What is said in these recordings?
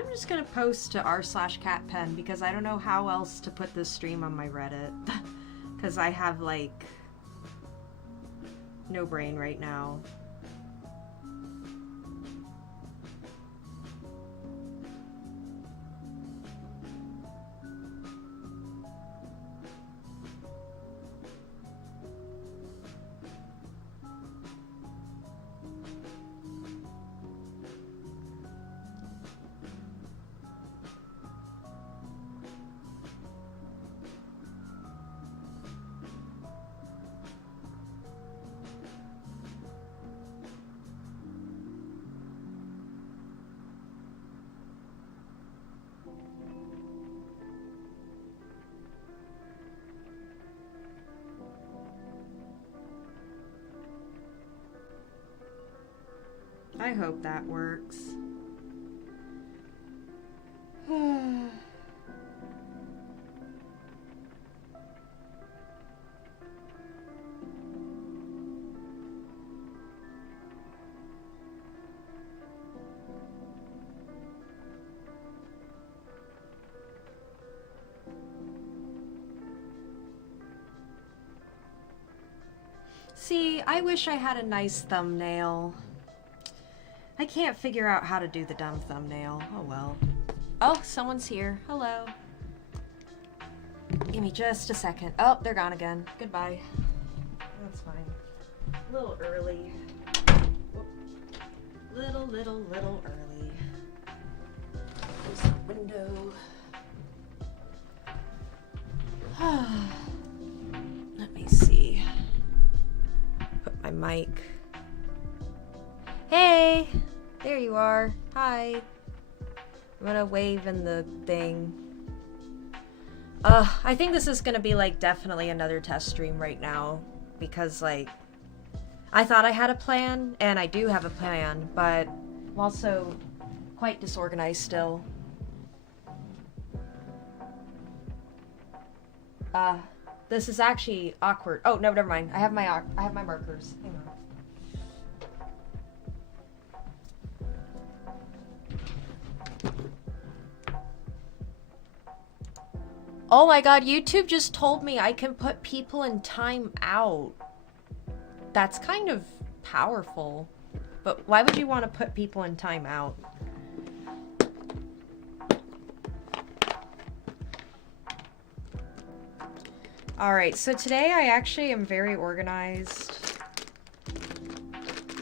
I'm just gonna post to r/catpen because I don't know how else to put this stream on my Reddit. Because I have, like, no brain right now. I hope that works. See, I wish I had a nice thumbnail. I can't figure out how to do the dumb thumbnail. Oh well. Oh, someone's here. Hello. Give me just a second. Oh, they're gone again. Goodbye. That's fine. A little early. Whoop. Little early. Close the window. Let me see. Put my mic. Hey! There you are. Hi. I'm gonna wave in the thing. I think this is gonna be, like, definitely another test stream right now. Because, like, I thought I had a plan, and I do have a plan, but I'm also quite disorganized still. This is actually awkward. Oh, no, never mind. I have my markers. Hang on. Oh my god, YouTube just told me I can put people in time out. That's kind of powerful. But why would you want to put people in time out? Alright, so today I actually am very organized.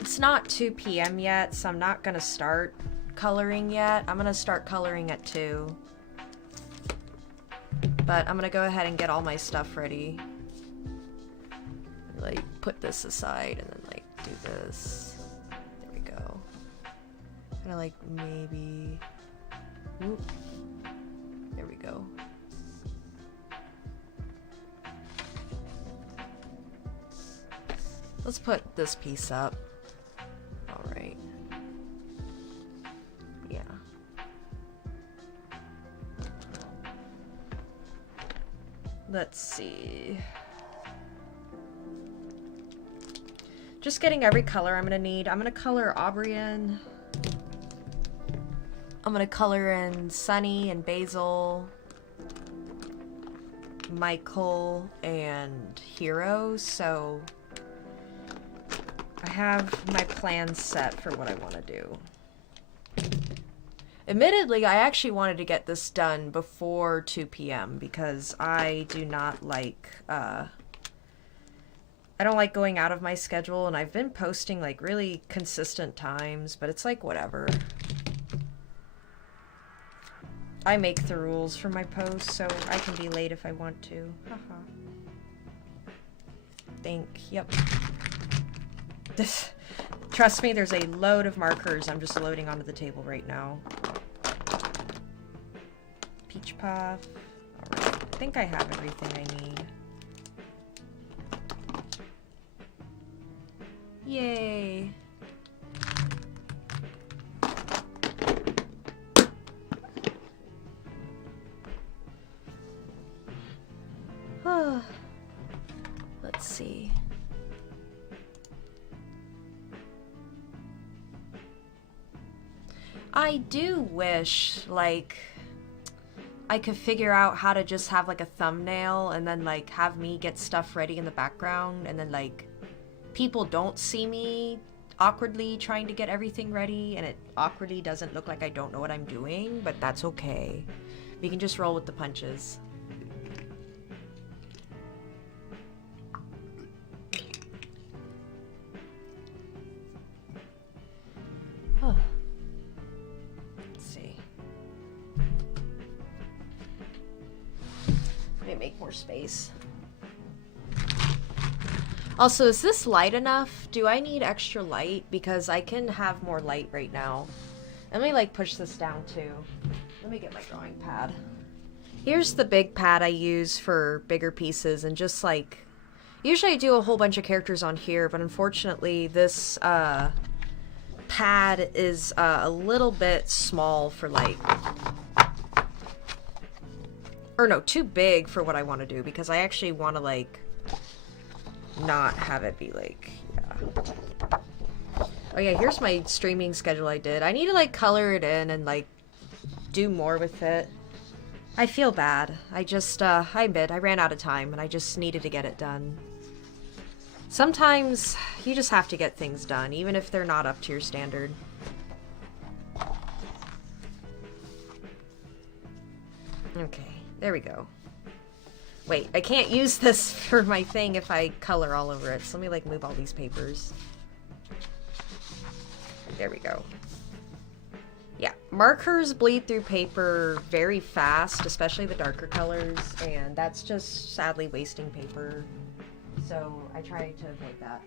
It's not 2 p.m. yet, so I'm not gonna start coloring yet. I'm gonna start coloring at 2. But I'm gonna go ahead and get all my stuff ready. Like, put this aside and then, like, do this. There we go. Kinda like, maybe... Oop. There we go. Let's put this piece up. Alright. Yeah. Let's see. Just getting every color I'm gonna need. I'm gonna color Aubrey in. I'm gonna color in Sunny and Basil, Michael, and Hero, so I have my plans set for what I want to do. Admittedly, I actually wanted to get this done before 2 p.m. because I do not like, I don't like going out of my schedule, and I've been posting, like, really consistent times, but it's like, whatever. I make the rules for my posts, so I can be late if I want to. Haha. Yep. Trust me, there's a load of markers I'm just loading onto the table right now. Peach Puff. Alright, I think I have everything I need. Yay! Let's see. I do wish, like, I could figure out how to just have, like, a thumbnail and then, like, have me get stuff ready in the background and then, like, people don't see me awkwardly trying to get everything ready and it awkwardly doesn't look like I don't know what I'm doing, but that's okay. We can just roll with the punches. Huh. Let's see. Let me make more space. Also, is this light enough? Do I need extra light? Because I can have more light right now. Let me, like, push this down, too. Let me get my drawing pad. Here's the big pad I use for bigger pieces, and just, like... Usually I do a whole bunch of characters on here, but unfortunately this, pad is, a little bit small for, like... Or no, too big for what I want to do, because I actually want to, like... not have it be like, yeah. Oh yeah, here's my streaming schedule I did. I need to like color it in and like do more with it. I feel bad. I just, I admit, I ran out of time and I just needed to get it done. Sometimes you just have to get things done, even if they're not up to your standard. Okay, there we go. Wait, I can't use this for my thing if I color all over it. So let me, like, move all these papers. There we go. Yeah, markers bleed through paper very fast, especially the darker colors, and that's just sadly wasting paper. So I try to avoid that.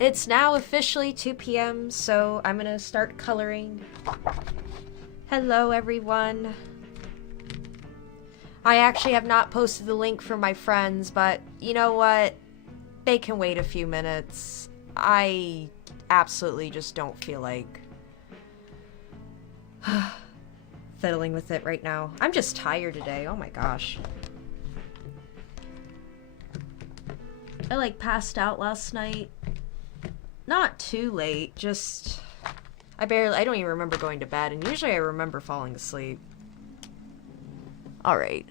It's now officially 2 p.m., so I'm gonna start coloring. Hello, everyone. I actually have not posted the link for my friends, but you know what? They can wait a few minutes. I absolutely just don't feel like fiddling with it right now. I'm just tired today. Oh my gosh. I like passed out last night. Not too late, just I don't even remember going to bed, and usually I remember falling asleep. Alright.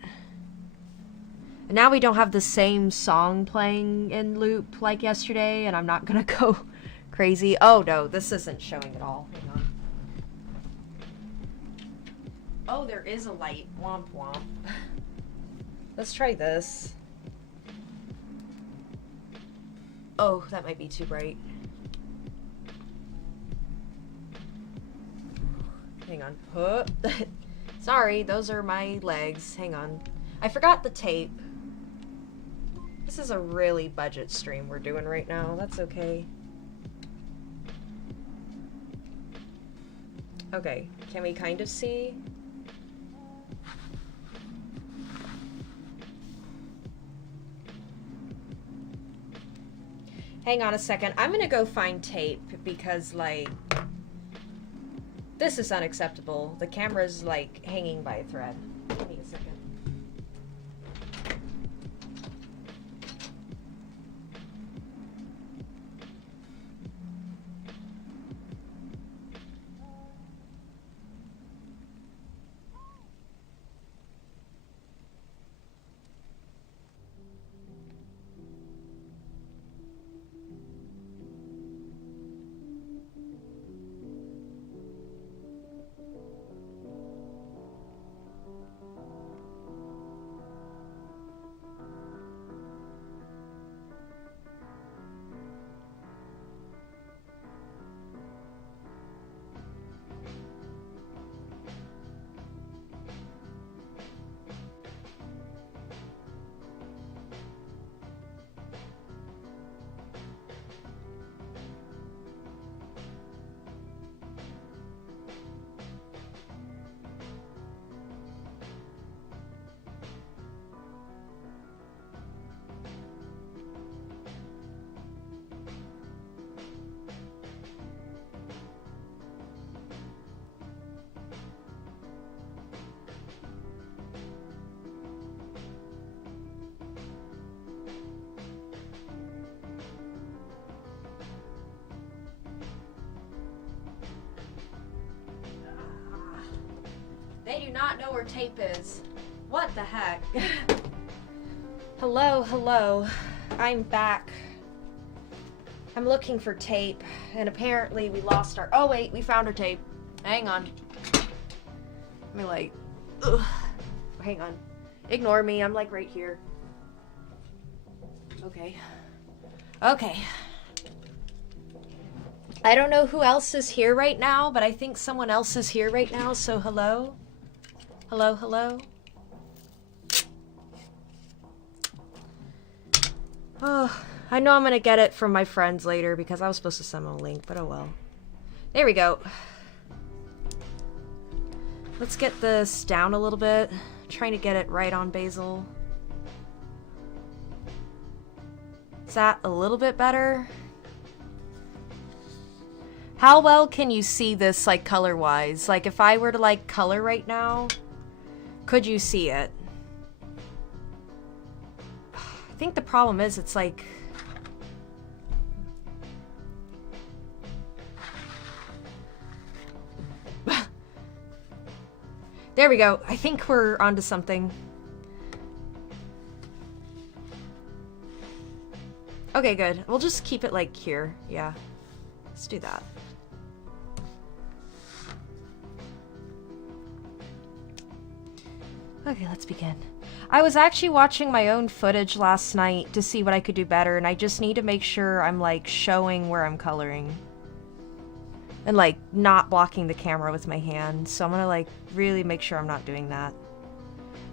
And now we don't have the same song playing in loop like yesterday, and I'm not gonna go crazy. Oh no, this isn't showing at all. Hang on. Oh, there is a light. Womp womp. Let's try this. Oh, that might be too bright. Hang on. Huh. Sorry, those are my legs. Hang on. I forgot the tape. This is a really budget stream we're doing right now. That's okay. Okay, can we kind of see? Hang on a second. I'm gonna go find tape because, like, this is unacceptable. The camera's, like, hanging by a thread. Give me a second. They do not know where tape is. What the heck? Hello, hello. I'm back. I'm looking for tape, and apparently we lost our... Oh, wait, we found our tape. Hang on. Let me, like... Ugh. Hang on. Ignore me, I'm, like, right here. Okay. Okay. I don't know who else is here right now, but I think someone else is here right now, so hello? Hello, hello? Oh, I know I'm gonna get it from my friends later because I was supposed to send them a link, but oh well. There we go. Let's get this down a little bit. I'm trying to get it right on Basil. Is that a little bit better? How well can you see this, like, color-wise? Like, if I were to, like, color right now, could you see it? I think the problem is it's like... There we go. I think we're onto something. Okay, good. We'll just keep it, like, here. Yeah. Let's do that. Okay, let's begin. I was actually watching my own footage last night to see what I could do better, and I just need to make sure I'm, like, showing where I'm coloring. And, like, not blocking the camera with my hand. So I'm gonna, like, really make sure I'm not doing that.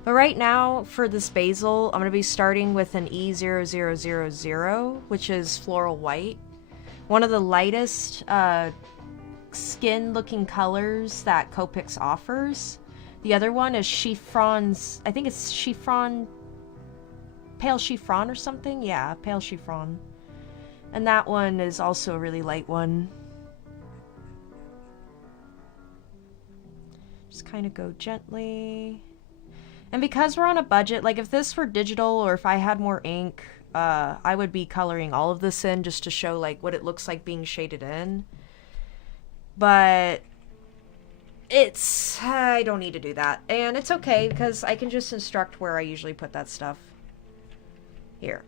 But right now, for this basil, I'm gonna be starting with an E0000, which is floral white. One of the lightest skin-looking colors that Copics offers. The other one is chiffons, I think it's chiffon, pale chiffon or something? Yeah, pale chiffon. And that one is also a really light one. Just kind of go gently. And because we're on a budget, like if this were digital or if I had more ink, I would be coloring all of this in just to show like what it looks like being shaded in. But I don't need to do that. And it's okay because I can just instruct where I usually put that stuff. Here.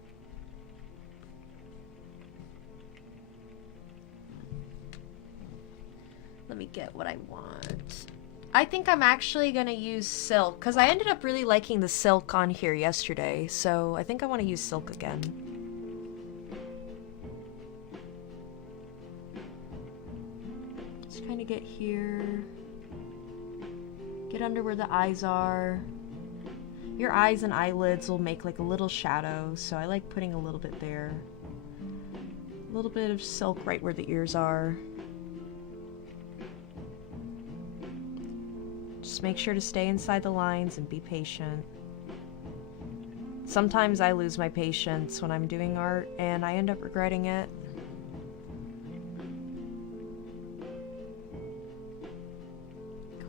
Let me get what I want. I think I'm actually gonna use silk because I ended up really liking the silk on here yesterday, so I think I want to use silk again. Just kind of get here, get under where the eyes are. Your eyes and eyelids will make like a little shadow, so I like putting a little bit there. A little bit of silk right where the ears are. Just make sure to stay inside the lines and be patient. Sometimes I lose my patience when I'm doing art and I end up regretting it.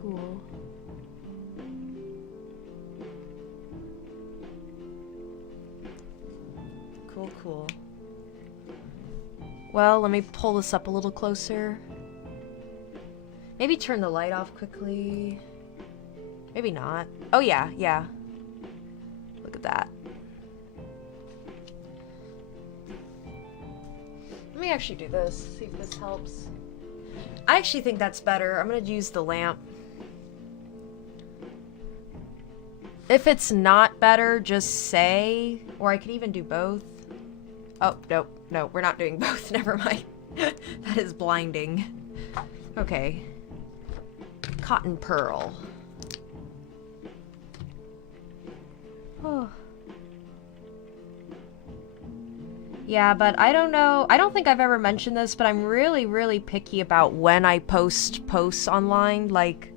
Cool. Cool, cool. Well, let me pull this up a little closer. Maybe turn the light off quickly. Maybe not. Oh yeah, yeah. Look at that. Let me actually do this, see if this helps. I actually think that's better. I'm gonna use the lamp. If it's not better, just say, or I could even do both. Oh, nope, no, we're not doing both, never mind. That is blinding. Okay. Cotton pearl. Oh. Yeah, but I don't know. I don't think I've ever mentioned this, but I'm really, really picky about when I post posts online. Like,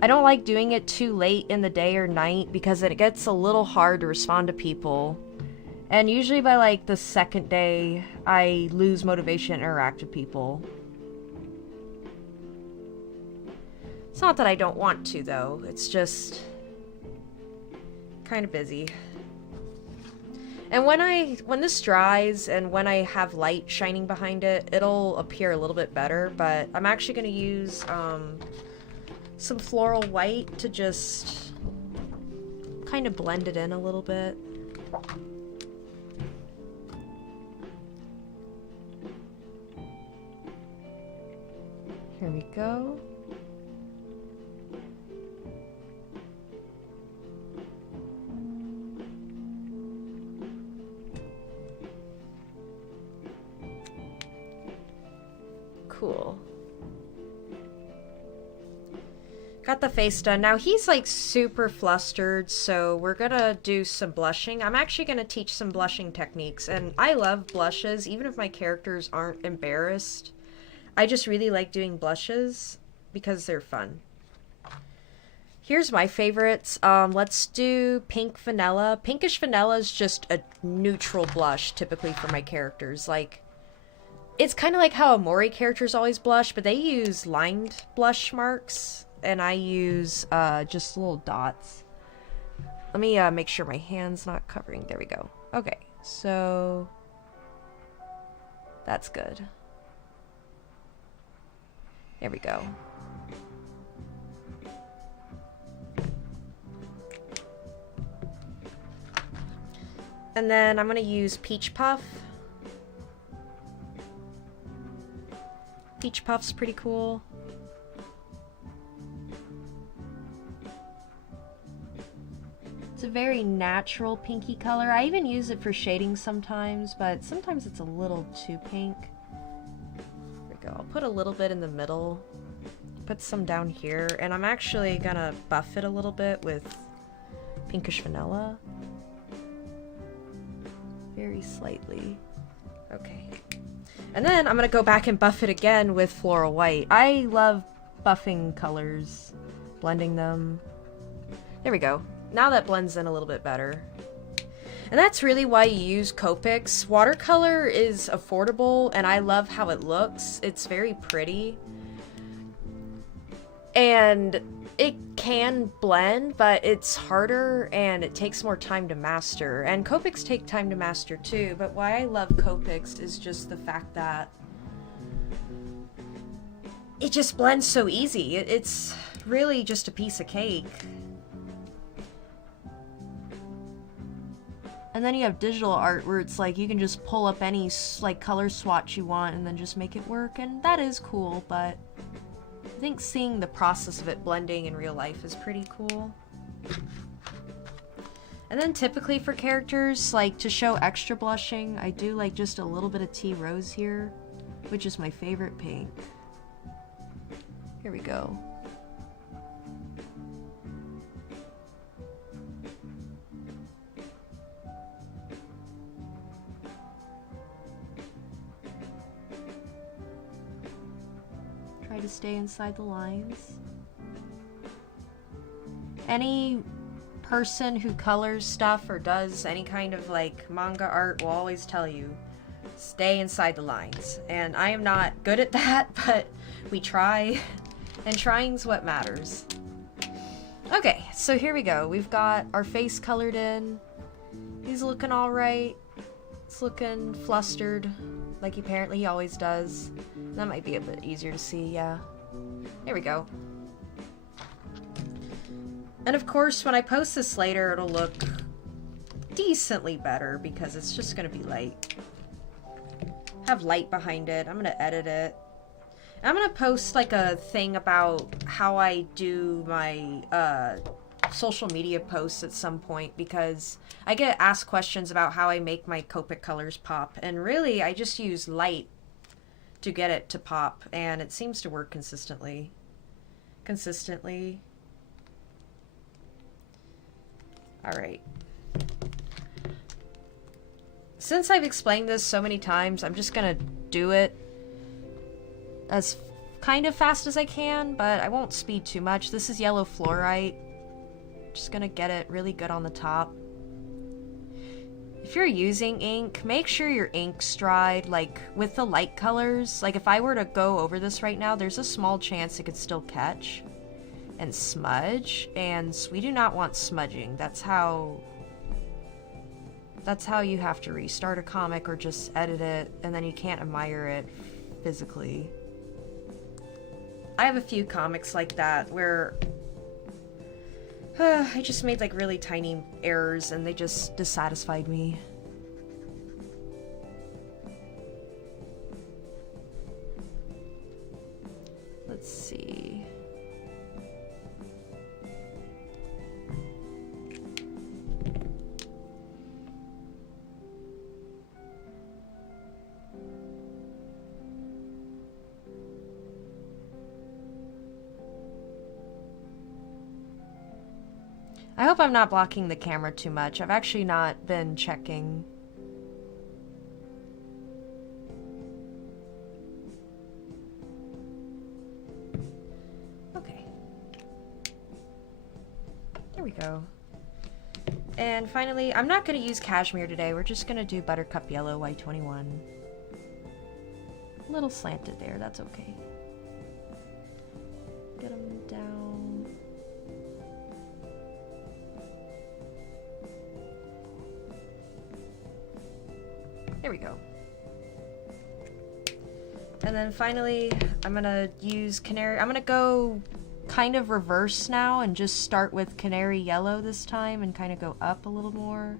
I don't like doing it too late in the day or night because it gets a little hard to respond to people. And usually by like the second day, I lose motivation to interact with people. It's not that I don't want to, though. It's just kind of busy. And when this dries and when I have light shining behind it, it'll appear a little bit better, but I'm actually going to use some floral white to just kind of blend it in a little bit. Here we go. Cool. Got the face done. Now he's like super flustered, so we're gonna do some blushing. I'm actually gonna teach some blushing techniques, and I love blushes, even if my characters aren't embarrassed. I just really like doing blushes because they're fun. Here's my favorites. Let's do pink vanilla. Pinkish vanilla is just a neutral blush typically for my characters. Like, it's kind of like how Omori characters always blush, but they use lined blush marks, and I use just little dots. Let me make sure my hand's not covering. There we go. Okay, so that's good. There we go. And then I'm gonna use Peach Puff. Peach Puff's pretty cool. It's a very natural pinky color. I even use it for shading sometimes, but sometimes it's a little too pink. I'll put a little bit in the middle, put some down here, and I'm actually gonna buff it a little bit with pinkish vanilla. Very slightly. Okay. And then I'm gonna go back and buff it again with floral white. I love buffing colors, blending them. There we go. Now that blends in a little bit better. And that's really why you use Copics. Watercolor is affordable, and I love how it looks. It's very pretty. And it can blend, but it's harder, and it takes more time to master. And Copics take time to master too, but why I love Copics is just the fact that it just blends so easy. It's really just a piece of cake. And then you have digital art where it's like you can just pull up any like color swatch you want and then just make it work, and that is cool, but I think seeing the process of it blending in real life is pretty cool. And then typically for characters, like to show extra blushing, I do like just a little bit of tea rose here, which is my favorite pink. Here we go. Try to stay inside the lines. Any person who colors stuff or does any kind of like manga art will always tell you, stay inside the lines. And I am not good at that, but we try, and trying's what matters. Okay, so here we go. We've got our face colored in. He's looking all right. It's looking flustered, like apparently he always does. That might be a bit easier to see, yeah. There we go. And of course, when I post this later, it'll look decently better because it's just gonna be light. Have light behind it. I'm gonna edit it. I'm gonna post like a thing about how I do my social media posts at some point, because I get asked questions about how I make my Copic colors pop, and really I just use light to get it to pop, and it seems to work consistently. Alright. Since I've explained this so many times, I'm just gonna do it as kind of fast as I can, but I won't speed too much. This is yellow fluorite. Just gonna get it really good on the top. If you're using ink, make sure your ink's dried, like with the light colors. Like if I were to go over this right now, there's a small chance it could still catch and smudge, and we do not want smudging. That's how you have to restart a comic or just edit it, and then you can't admire it physically. I have a few comics like that where I just made like really tiny errors and they just dissatisfied me. Let's see. I hope I'm not blocking the camera too much. I've actually not been checking. Okay. There we go. And finally, I'm not going to use cashmere today. We're just going to do Buttercup Yellow Y21. A little slanted there. That's okay. Get them down. There we go. And then finally, I'm gonna use Canary. I'm gonna go kind of reverse now and just start with Canary Yellow this time and kind of go up a little more.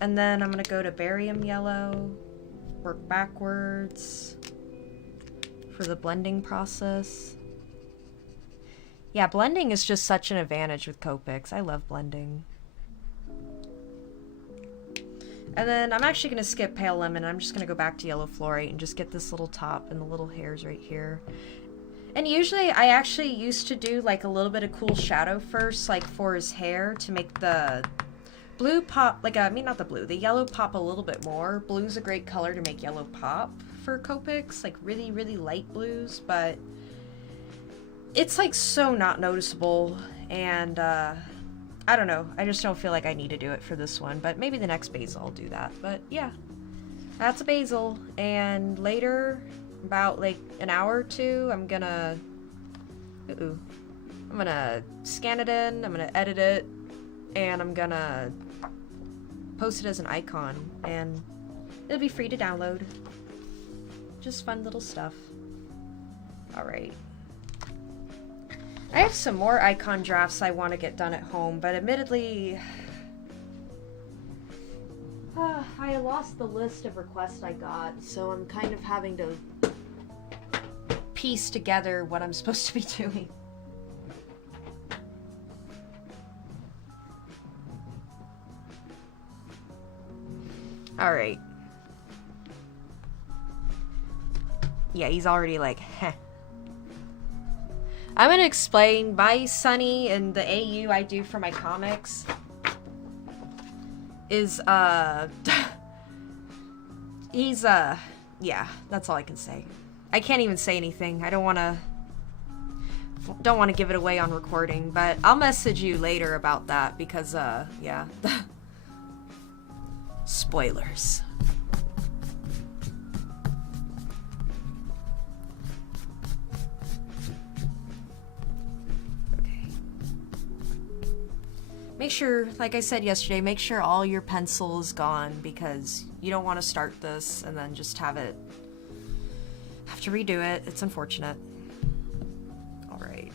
And then I'm gonna go to Barium Yellow, work backwards for the blending process. Yeah, blending is just such an advantage with Copics. I love blending. And then I'm actually going to skip Pale Lemon. I'm just going to go back to Yellow Fluorite and just get this little top and the little hairs right here. And usually I actually used to do like a little bit of cool shadow first, like for his hair to make the blue pop, like, I mean not the blue, the yellow pop a little bit more. Blue's a great color to make yellow pop for Copics, like really, really light blues, but it's like so not noticeable and I don't know. I just don't feel like I need to do it for this one, but maybe the next basil I'll do that. But yeah, that's a basil. And later, about like an hour or two, I'm gonna scan it in, I'm gonna edit it, and I'm gonna post it as an icon, and it'll be free to download. Just fun little stuff. Alright. I have some more icon drafts I want to get done at home, but admittedly, I lost the list of requests I got, so I'm kind of having to piece together what I'm supposed to be doing. Alright. Yeah, he's already like, heh. I'm gonna explain my Sunny and the AU I do for my comics is, he's, yeah, that's all I can say. I can't even say anything. I don't wanna give it away on recording, but I'll message you later about that because, yeah. Spoilers. Make sure, like I said yesterday, make sure all your pencil is gone because you don't want to start this and then just have to redo it. It's unfortunate. Alright.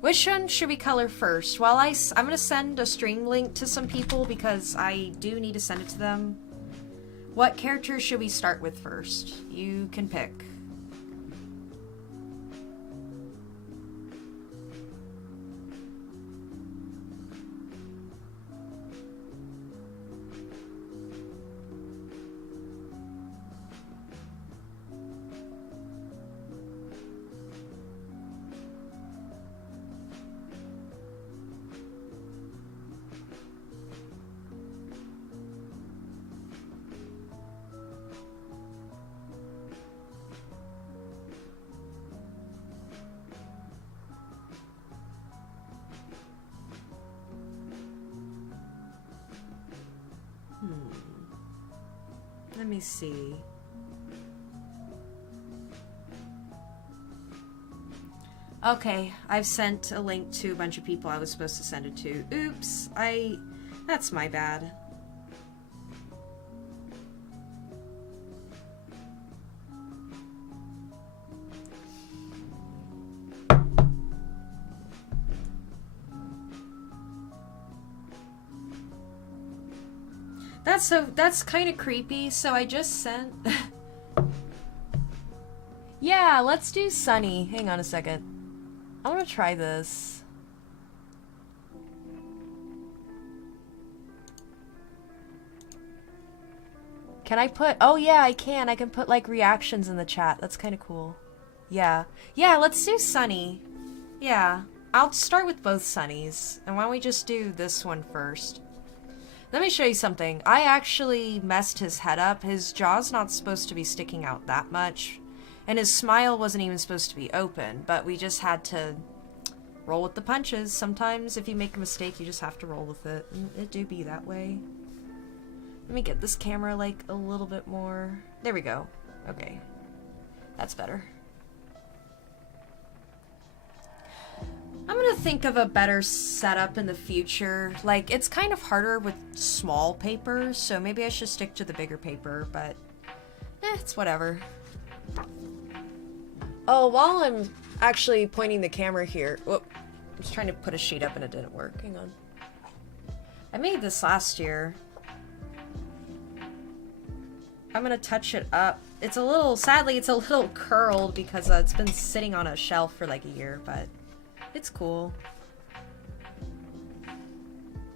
Which one should we color first? Well, I'm going to send a stream link to some people because I do need to send it to them. What character should we start with first? You can pick. Let me see. Okay, I've sent a link to a bunch of people I was supposed to send it to. Oops, that's my bad. That's kind of creepy, so I just sent... Yeah, let's do Sunny. Hang on a second. I want to try this. Can I put... Oh, yeah, I can. I can put, like, reactions in the chat. That's kind of cool. Yeah. Yeah, let's do Sunny. Yeah. I'll start with both Sunnies. And why don't we just do this one first? Let me show you something. I actually messed his head up. His jaw's not supposed to be sticking out that much. And his smile wasn't even supposed to be open. But we just had to roll with the punches. Sometimes if you make a mistake, you just have to roll with it. And it do be that way. Let me get this camera, like, a little bit more... There we go. Okay. That's better. I'm gonna think of a better setup in the future. Like, it's kind of harder with small paper, so maybe I should stick to the bigger paper, but... it's whatever. Oh, while I'm actually pointing the camera here... Whoop. I was trying to put a sheet up and it didn't work. Hang on. I made this last year. I'm gonna touch it up. It's a little, sadly, it's a little curled because it's been sitting on a shelf for like a year, but it's cool.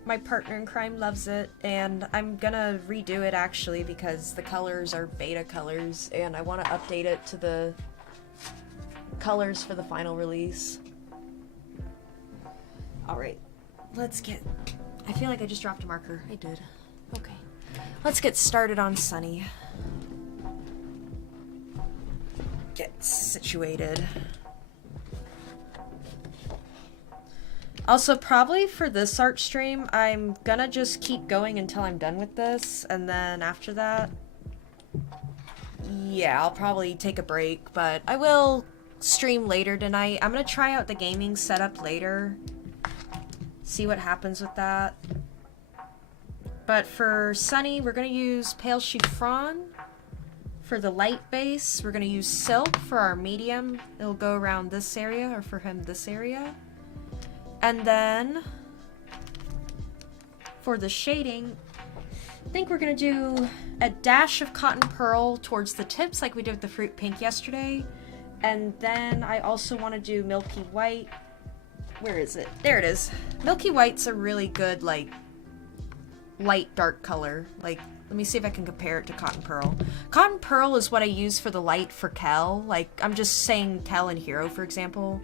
My partner in crime loves it, and I'm gonna redo it actually because the colors are beta colors, and I want to update it to the colors for the final release. Alright, let's get... I feel like I just dropped a marker. I did. Okay. Let's get started on Sunny. Get situated. Also, probably for this art stream, I'm gonna just keep going until I'm done with this, and then after that, yeah, I'll probably take a break, but I will stream later tonight. I'm gonna try out the gaming setup later, see what happens with that. But for Sunny, we're going to use Pale Chiffon. For the light base, we're going to use Silk for our medium. It'll go around this area, or for him, this area. And then, for the shading, I think we're going to do a dash of Cotton Pearl towards the tips, like we did with the Fruit Pink yesterday. And then I also want to do Milky White. Where is it? There it is. Milky White's a really good, like, light dark color. Like, let me see if I can compare it to Cotton Pearl. Cotton Pearl is what I use for the light for Kel. Like, I'm just saying Kel and Hero, for example.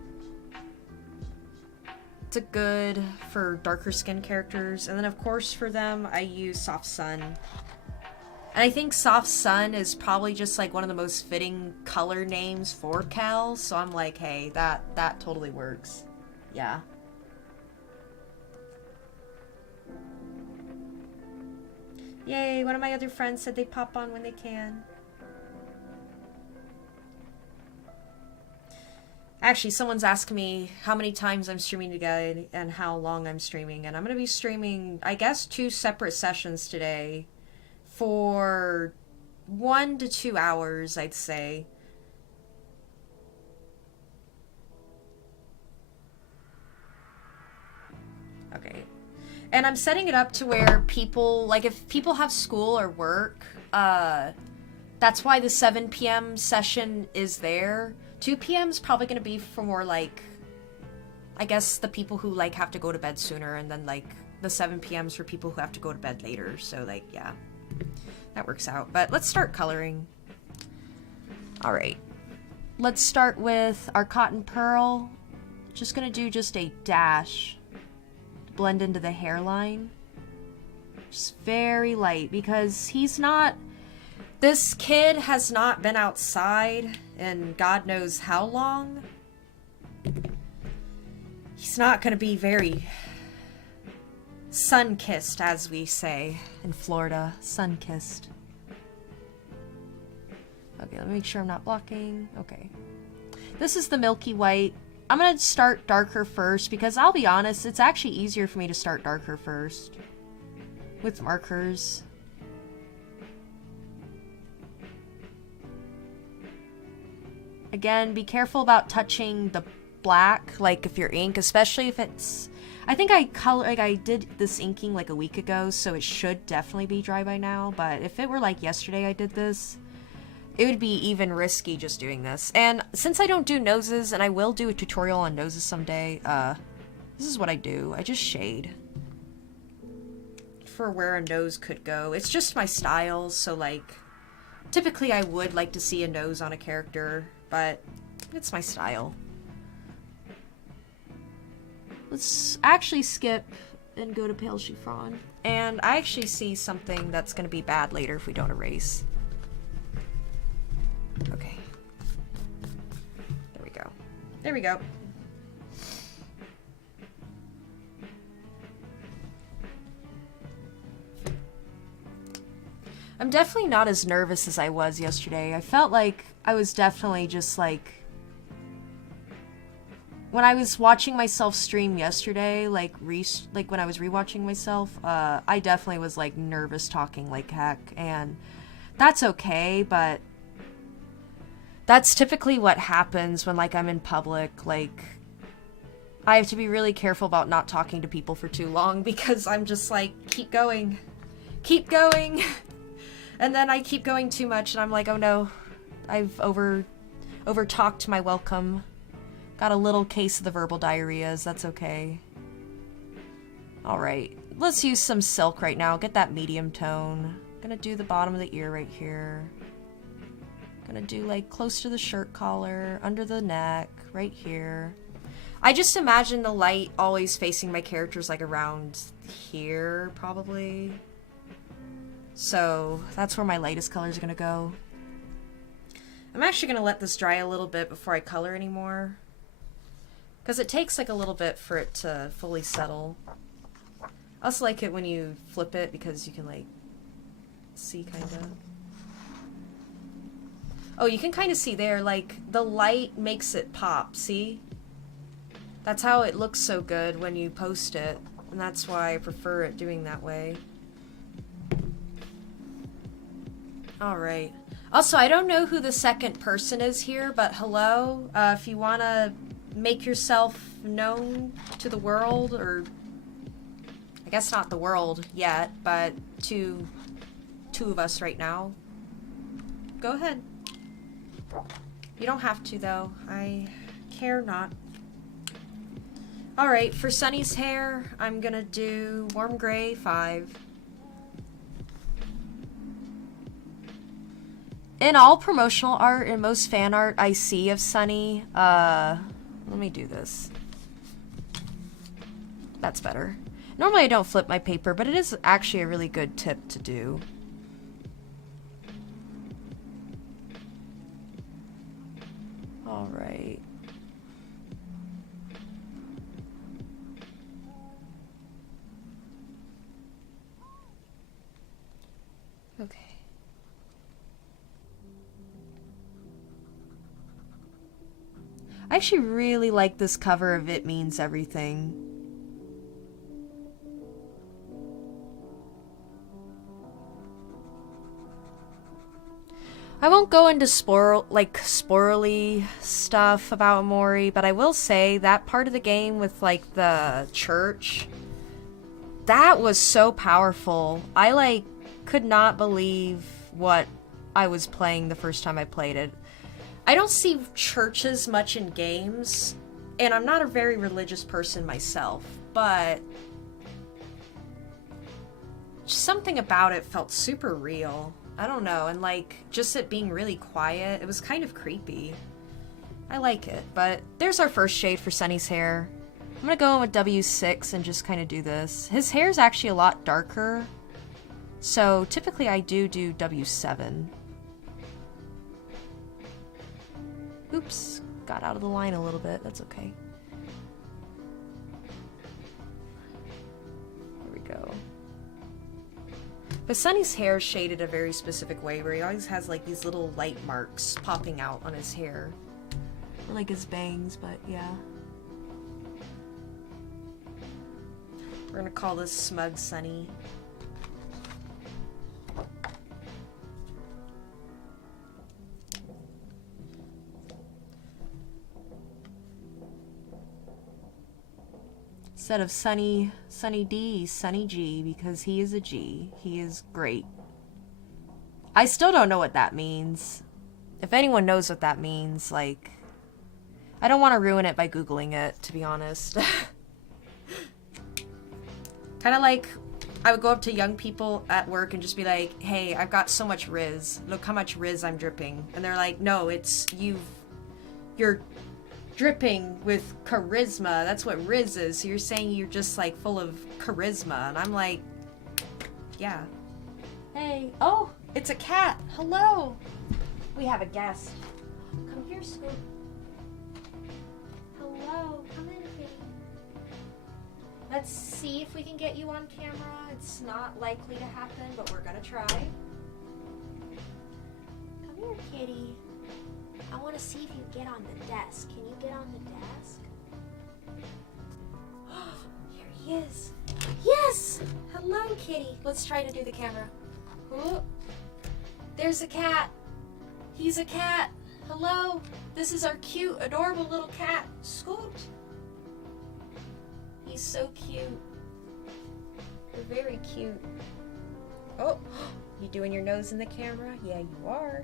It's a good for darker skin characters. And then, of course, for them, I use Soft Sun. And I think Soft Sun is probably just, like, one of the most fitting color names for Kel. So I'm like, hey, that totally works. Yeah. Yay, one of my other friends said they pop on when they can. Actually, someone's asking me how many times I'm streaming today and how long I'm streaming. And I'm going to be streaming, I guess, 2 separate sessions today for 1 to 2 hours, I'd say. Okay. And I'm setting it up to where people, like, if people have school or work, that's why the 7 p.m. session is there. 2 p.m. is probably going to be for more, like, I guess the people who, like, have to go to bed sooner, and then, like, the 7 p.m. is for people who have to go to bed later. So, like, yeah, that works out. But let's start coloring. All right. Let's start with our Cotton Pearl. Just going to do just a dash. Blend into the hairline. Just very light, because he's not... This kid has not been outside in God knows how long. He's not going to be very sun-kissed, as we say in Florida. Sun-kissed. Okay, let me make sure I'm not blocking. Okay. This is the Milky White. I'm going to start darker first, because I'll be honest, it's actually easier for me to start darker first with markers. Again, be careful about touching black, like if your ink, especially if it's, I think I did this inking like a week ago, so it should definitely be dry by now, but if it were like yesterday I did this, it would be even risky just doing this. And since I don't do noses, and I will do a tutorial on noses someday, this is what I do. I just shade for where a nose could go. It's just my style, so like, typically I would like to see a nose on a character, but it's my style. Let's actually skip and go to Pale Chiffon. And I actually see something that's going to be bad later if we don't erase. Okay. There we go. There we go. I'm definitely not as nervous as I was yesterday. I felt like I was definitely just like, when I was watching myself stream yesterday, like when I was rewatching myself, I definitely was like nervous talking like heck, and that's okay, but that's typically what happens when like I'm in public. Like, I have to be really careful about not talking to people for too long because I'm just like, keep going, and then I keep going too much, and I'm like, oh no, I've over talked my welcome. Got a little case of the verbal diarrheas, that's okay. Alright, let's use some silk right now, get that medium tone. Gonna do the bottom of the ear right here. Gonna do like close to the shirt collar, under the neck, right here. I just imagine the light always facing my characters like around here, probably. So that's where my lightest colors are gonna go. I'm actually gonna let this dry a little bit before I color anymore, because it takes like a little bit for it to fully settle. I also like it when you flip it because you can like see kind of. Oh, you can kind of see there, like the light makes it pop, see? That's how it looks so good when you post it, and that's why I prefer it doing that way. Alright. Also, I don't know who the second person is here, but hello, if you want to make yourself known to the world, or I guess not the world yet, but to two of us right now, go ahead. You don't have to though, I care not. Alright, for Sunny's hair, I'm gonna do Warm Gray 5. In all promotional art and most fan art I see of Sunny, let me do this. That's better. Normally I don't flip my paper, but it is actually a really good tip to do. Alright. Okay. I actually really like this cover of It Means Everything. I won't go into spoilerly stuff about Omori, but I will say that part of the game with like the church, that was so powerful. I like could not believe what I was playing the first time I played it. I don't see churches much in games, and I'm not a very religious person myself, but something about it felt super real. I don't know, and like, just it being really quiet, it was kind of creepy. I like it, but there's our first shade for Sunny's hair. I'm gonna go in with W6 and just kind of do this. His hair is actually a lot darker, so typically I do W7. Oops, got out of the line a little bit, that's okay. There we go. But Sunny's hair is shaded a very specific way where he always has like these little light marks popping out on his hair. Or like his bangs, but yeah. We're gonna call this Smug Sunny. Instead of Sunny D, Sunny G, because he is a G. He is great. I still don't know what that means. If anyone knows what that means, like, I don't want to ruin it by Googling it, to be honest. Kind of like, I would go up to young people at work and just be like, hey, I've got so much Riz. Look how much Riz I'm dripping. And they're like, no, it's you're dripping with charisma. That's what Riz is. So you're saying you're just like full of charisma. And I'm like, yeah. Hey, oh, it's a cat. Hello. We have a guest. Come here, Scoop. Hello, come in, kitty. Let's see if we can get you on camera. It's not likely to happen, but we're gonna try. Come here, kitty. I want to see if you get on the desk. Can you get on the desk? Here he is. Yes! Hello, kitty. Let's try to do the camera. Oh, there's a cat. He's a cat. Hello. This is our cute, adorable little cat, Scoot. He's so cute. You're very cute. Oh, you doing your nose in the camera? Yeah, you are.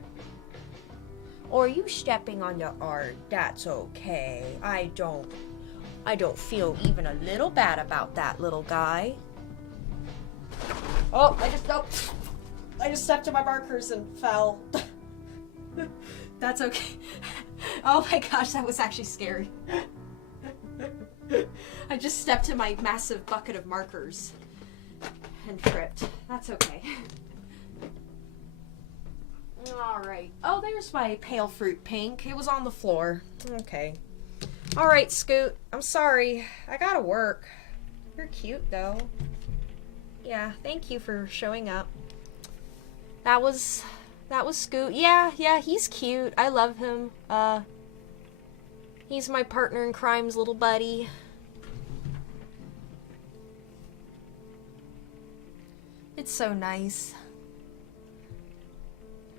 Or are you stepping on the art? That's okay. I don't feel even a little bad about that, little guy. Oh, I just stepped on my markers and fell. That's okay. Oh my gosh, that was actually scary. I just stepped in my massive bucket of markers and tripped. That's okay. Alright. Oh, there's my pale fruit pink. It was on the floor. Okay. Alright, Scoot. I'm sorry. I gotta work. You're cute, though. Yeah, thank you for showing up. That was Scoot. Yeah, he's cute. I love him. He's my partner in crime's little buddy. It's so nice.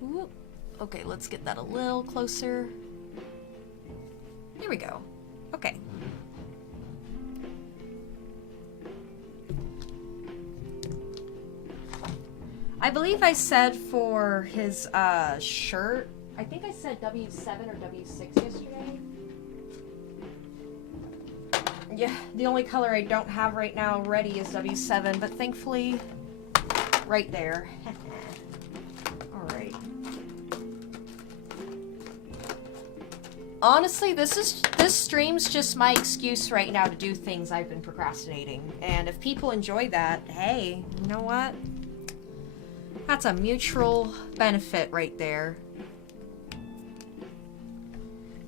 Ooh. Okay, let's get that a little closer. There we go. Okay. I believe I said for his shirt, I think I said W7 or W6 yesterday. Yeah, the only color I don't have right now ready is W7, but thankfully, right there. Alright. Honestly, this stream's just my excuse right now to do things I've been procrastinating. And if people enjoy that, hey, you know what? That's a mutual benefit right there.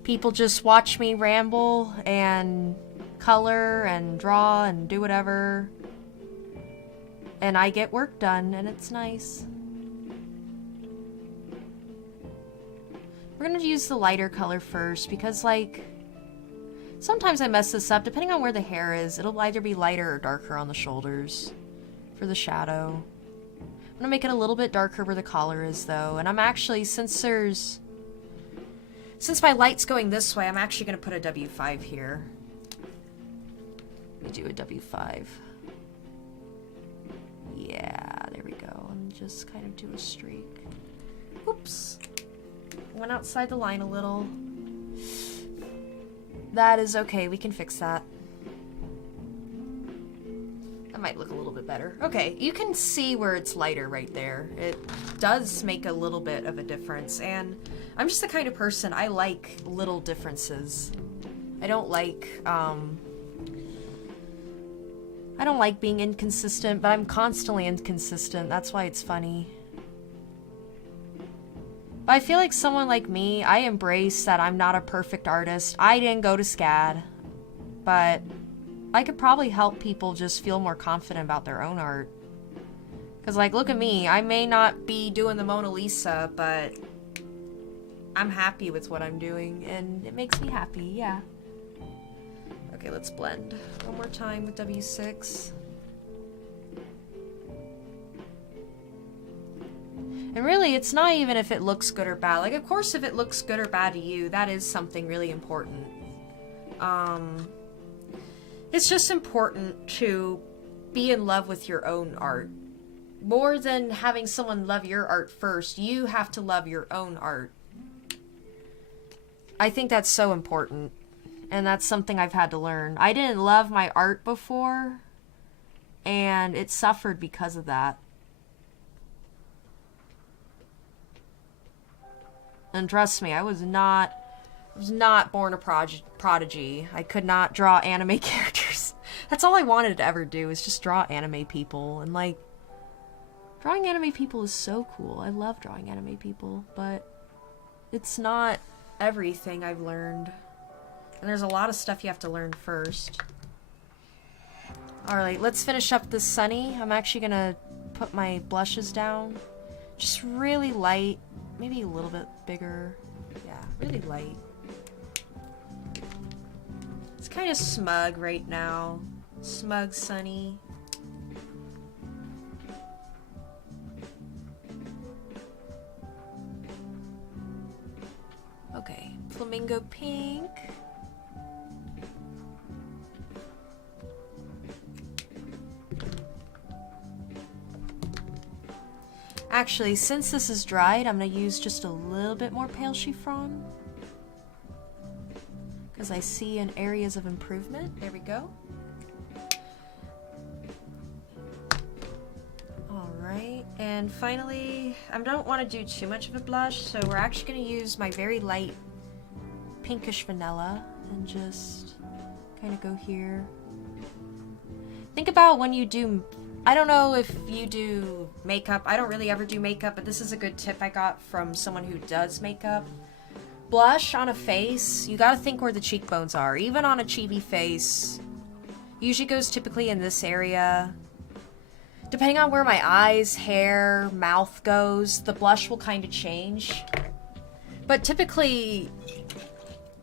People just watch me ramble and color and draw and do whatever. And I get work done, and it's nice. We're gonna use the lighter color first because, like, sometimes I mess this up. Depending on where the hair is, it'll either be lighter or darker on the shoulders for the shadow. I'm gonna make it a little bit darker where the collar is, though. And I'm actually, since my light's going this way, I'm actually gonna put a W5 here. Let me do a W5. Yeah, there we go. And just kind of do a streak. Oops. Went outside the line a little. That is okay, we can fix that. That might look a little bit better. Okay, you can see where it's lighter right there. It does make a little bit of a difference, and I'm just the kind of person, I like little differences. I don't like being inconsistent, but I'm constantly inconsistent. That's why it's funny. But I feel like someone like me, I embrace that I'm not a perfect artist. I didn't go to SCAD, but I could probably help people just feel more confident about their own art. Because, like, look at me. I may not be doing the Mona Lisa, but I'm happy with what I'm doing, and it makes me happy, yeah. Okay, let's blend one more time with W6. And really, it's not even if it looks good or bad. Like, of course, if it looks good or bad to you, that is something really important. It's just important to be in love with your own art. More than having someone love your art first, you have to love your own art. I think that's so important. And that's something I've had to learn. I didn't love my art before, and it suffered because of that. And trust me, I was not born a prodigy. I could not draw anime characters. That's all I wanted to ever do, is just draw anime people. And like, drawing anime people is so cool. I love drawing anime people, but it's not everything I've learned. And there's a lot of stuff you have to learn first. Alright, let's finish up this Sunny. I'm actually gonna put my blushes down. Just really light. Maybe a little bit bigger. Yeah, really light. It's kind of smug right now. Smug Sunny. Okay, flamingo pink. Actually, since this is dried, I'm going to use just a little bit more pale chiffon. Because I see in areas of improvement. There we go. Alright, and finally, I don't want to do too much of a blush, so we're actually going to use my very light pinkish vanilla and just kind of go here. Think about when you do... I don't know if you do makeup. I don't really ever do makeup, but this is a good tip I got from someone who does makeup. Blush on a face, you gotta think where the cheekbones are. Even on a chibi face, usually goes typically in this area. Depending on where my eyes, hair, mouth goes, the blush will kind of change. But typically,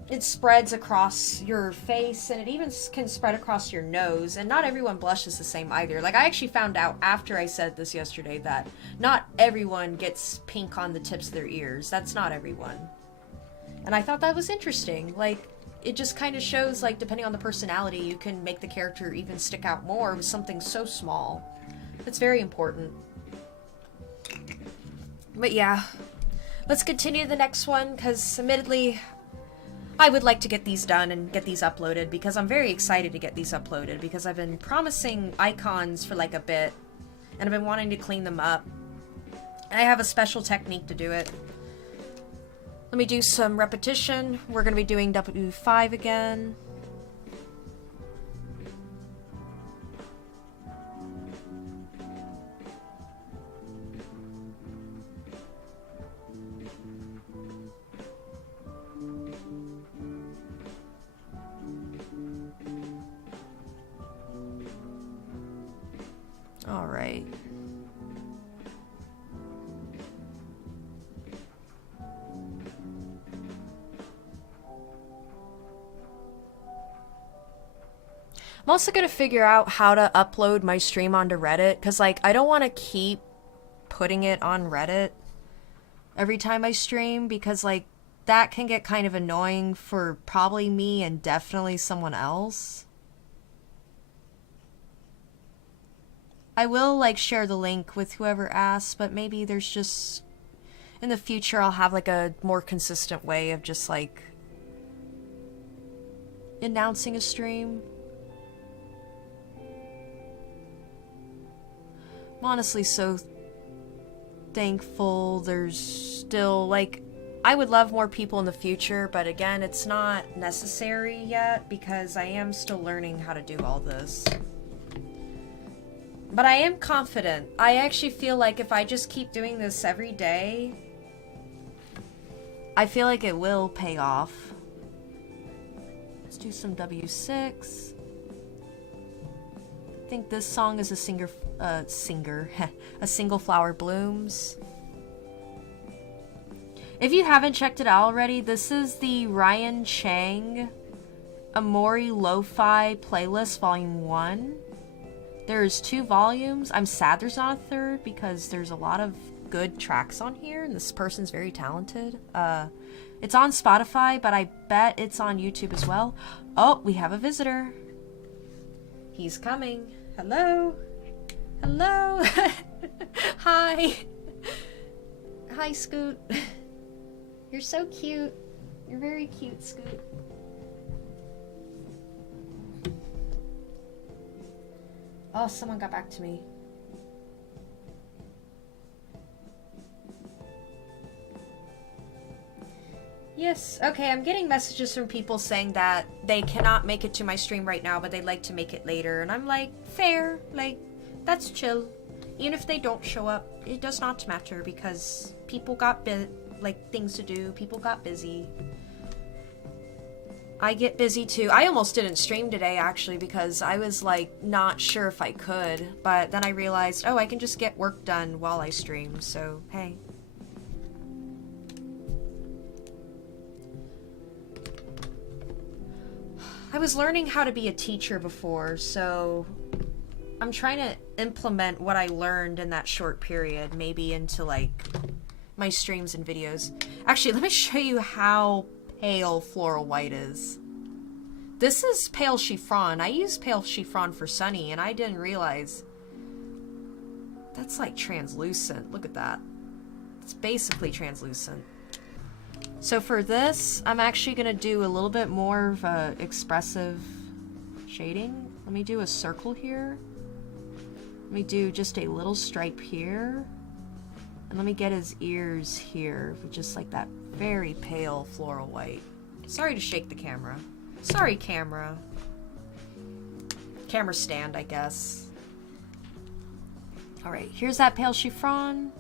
it spreads across your face, and it even can spread across your nose, and not everyone blushes the same either. Like, I actually found out after I said this yesterday that not everyone gets pink on the tips of their ears. That's not everyone. And I thought that was interesting. Like, it just kind of shows, like, depending on the personality, you can make the character even stick out more with something so small. It's very important. But yeah, let's continue the next one, because admittedly, I would like to get these done and get these uploaded, because I'm very excited to get these uploaded, because I've been promising icons for like a bit, and I've been wanting to clean them up. And I have a special technique to do it. Let me do some repetition. We're going to be doing W5 again. All right. I'm also gonna figure out how to upload my stream onto Reddit, because like I don't want to keep putting it on Reddit every time I stream, because like that can get kind of annoying for probably me and definitely someone else. I will like share the link with whoever asks, but maybe there's just in the future I'll have like a more consistent way of just like announcing a stream. I'm honestly so thankful there's still like, I would love more people in the future, but again, it's not necessary yet because I am still learning how to do all this. But I am confident. I actually feel like if I just keep doing this every day, I feel like it will pay off. Let's do some W6. I think this song is a a Single Flower Blooms. If you haven't checked it out already, this is the Ryan Chang Omori Lo-Fi Playlist Volume 1. There's 2 volumes. I'm sad there's not a third because there's a lot of good tracks on here and this person's very talented. It's on Spotify, but I bet it's on YouTube as well. Oh, we have a visitor. He's coming. Hello? Hello? Hi. Hi, Scoot. You're so cute. You're very cute, Scoot. Oh, someone got back to me. Yes, okay, I'm getting messages from people saying that they cannot make it to my stream right now, but they'd like to make it later. And I'm like, fair, like, that's chill. Even if they don't show up, it does not matter because people got things to do, people got busy. I get busy too. I almost didn't stream today actually because I was like not sure if I could, but then I realized, oh, I can just get work done while I stream, so hey. I was learning how to be a teacher before, so I'm trying to implement what I learned in that short period, maybe into like my streams and videos. Actually, let me show you how pale floral white is. This is pale chiffon. I use pale chiffon for Sunny, and I didn't realize that's like translucent. Look at that. It's basically translucent. So for this, I'm actually gonna do a little bit more of a expressive shading. Let me do a circle here. Let me do just a little stripe here. And let me get his ears here with just like that very pale floral white. Sorry to shake the camera. Sorry, camera. Camera stand, I guess. Alright, here's that pale chiffon.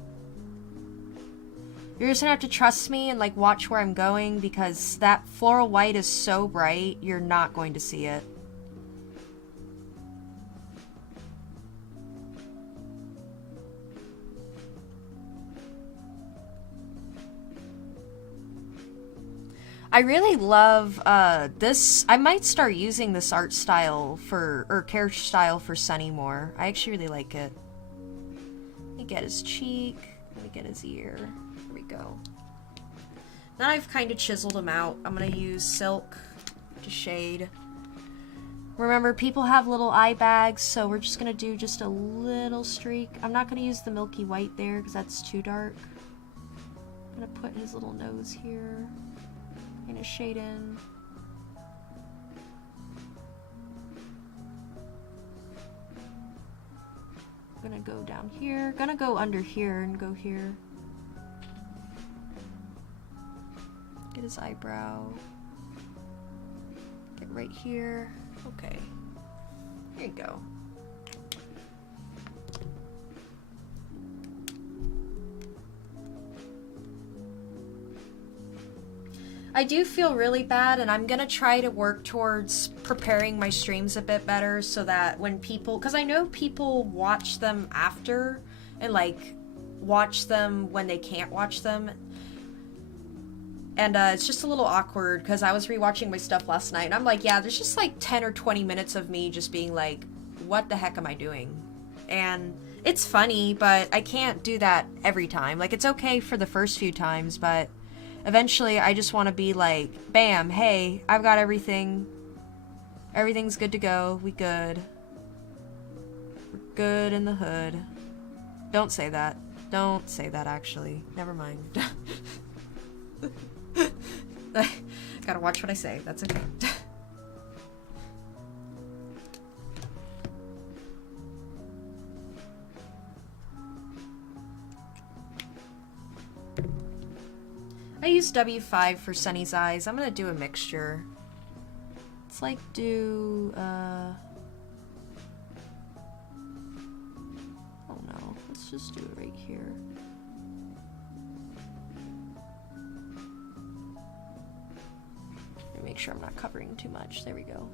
You're just gonna have to trust me and like watch where I'm going because that floral white is so bright, you're not going to see it. I really love this. I might start using this art style or character style for Sunny more. I actually really like it. Let me get his cheek. Let me get his ear. There we go. Now I've kind of chiseled him out. I'm gonna use silk to shade. Remember, people have little eye bags, so we're just gonna do just a little streak. I'm not gonna use the milky white there because that's too dark. I'm gonna put his little nose here. Gonna shade in. I'm gonna go down here. Gonna go under here and go here. Get his eyebrow. Get right here. Okay. Here you go. I do feel really bad, and I'm gonna try to work towards preparing my streams a bit better so that when people, because I know people watch them after and like watch them when they can't watch them, and it's just a little awkward because I was rewatching my stuff last night and I'm like, yeah, there's just like 10 or 20 minutes of me just being like, what the heck am I doing? And it's funny, but I can't do that every time. Like, it's okay for the first few times, but eventually, I just want to be like, bam, hey, I've got everything. Everything's good to go. We good. We're good in the hood. Don't say that. Don't say that, actually. Never mind. Gotta watch what I say. That's okay. I use W5 for Sunny's eyes. I'm gonna do a mixture. Let's like do, oh no, let's just do it right here. Let me make sure I'm not covering too much. There we go.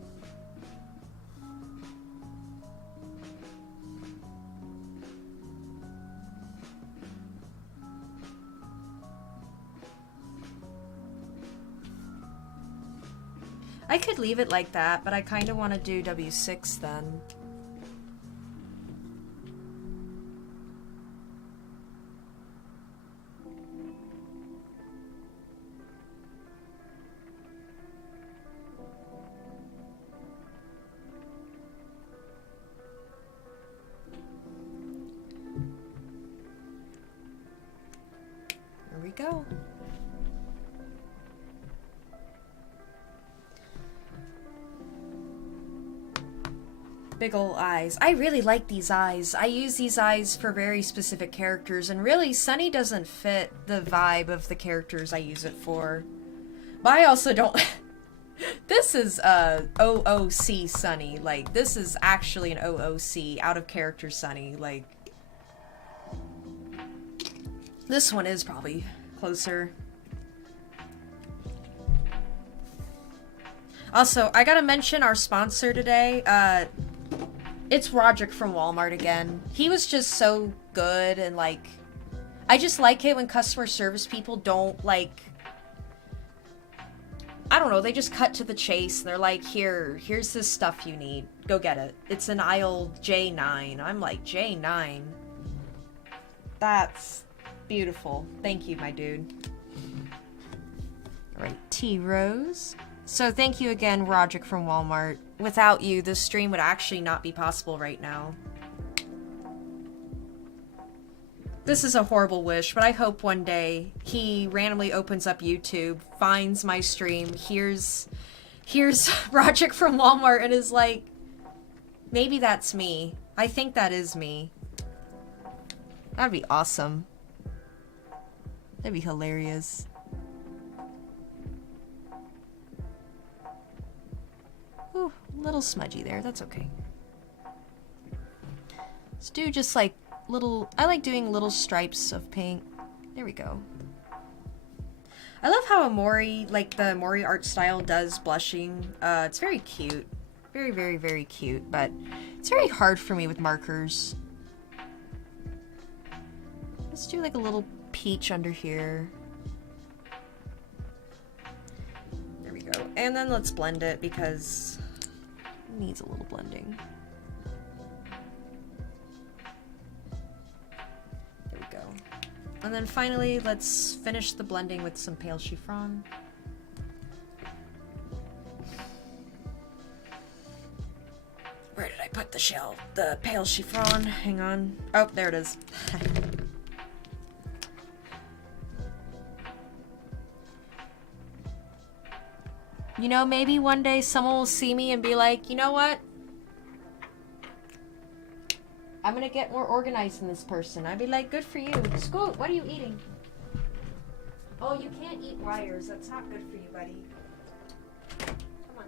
I could leave it like that, but I kind of want to do W6 then. Big ol' eyes. I really like these eyes. I use these eyes for very specific characters, and really, Sunny doesn't fit the vibe of the characters I use it for. But I also don't... This is, OOC Sunny. Like, this is actually an OOC, out-of-character Sunny. Like, this one is probably closer. Also, I gotta mention our sponsor today. It's Roderick from Walmart again. He was just so good, and like, I just like it when customer service people don't like, I don't know, they just cut to the chase. They're like, here's this stuff you need. Go get it. It's an aisle J9. I'm like, J9? That's beautiful. Thank you, my dude. Alright, T-Rose. So thank you again, Roderick from Walmart. Without you, this stream would actually not be possible right now. This is a horrible wish, but I hope one day he randomly opens up YouTube, finds my stream, hears Roderick from Walmart, and is like, maybe that's me. I think that is me. That'd be awesome. That'd be hilarious. Ooh, a little smudgy there. That's okay. Let's do just like little... I like doing little stripes of paint. There we go. I love how Omori, like the Omori art style does blushing. It's very cute. Very, very, very cute. But it's very hard for me with markers. Let's do like a little peach under here. There we go. And then let's blend it because it needs a little blending. There we go. And then finally, let's finish the blending with some pale chiffon. Where did I put the pale chiffon? Hang on. Oh, there it is. You know, maybe one day someone will see me and be like, you know what? I'm gonna get more organized than this person. I'd be like, good for you. Scoot, what are you eating? Oh, you can't eat wires. That's not good for you, buddy. Come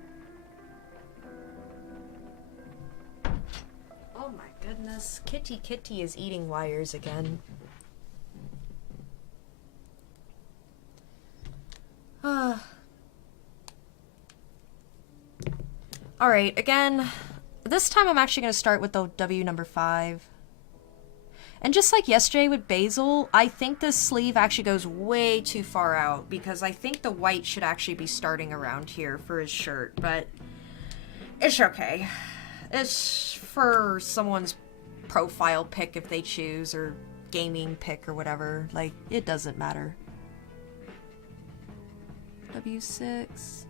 on. Oh my goodness. Kitty is eating wires again. Alright, again, this time I'm actually going to start with the W number 5. And just like yesterday with Basil, I think this sleeve actually goes way too far out because I think the white should actually be starting around here for his shirt, but it's okay. It's for someone's profile pic if they choose, or gaming pic or whatever. Like, it doesn't matter. W6.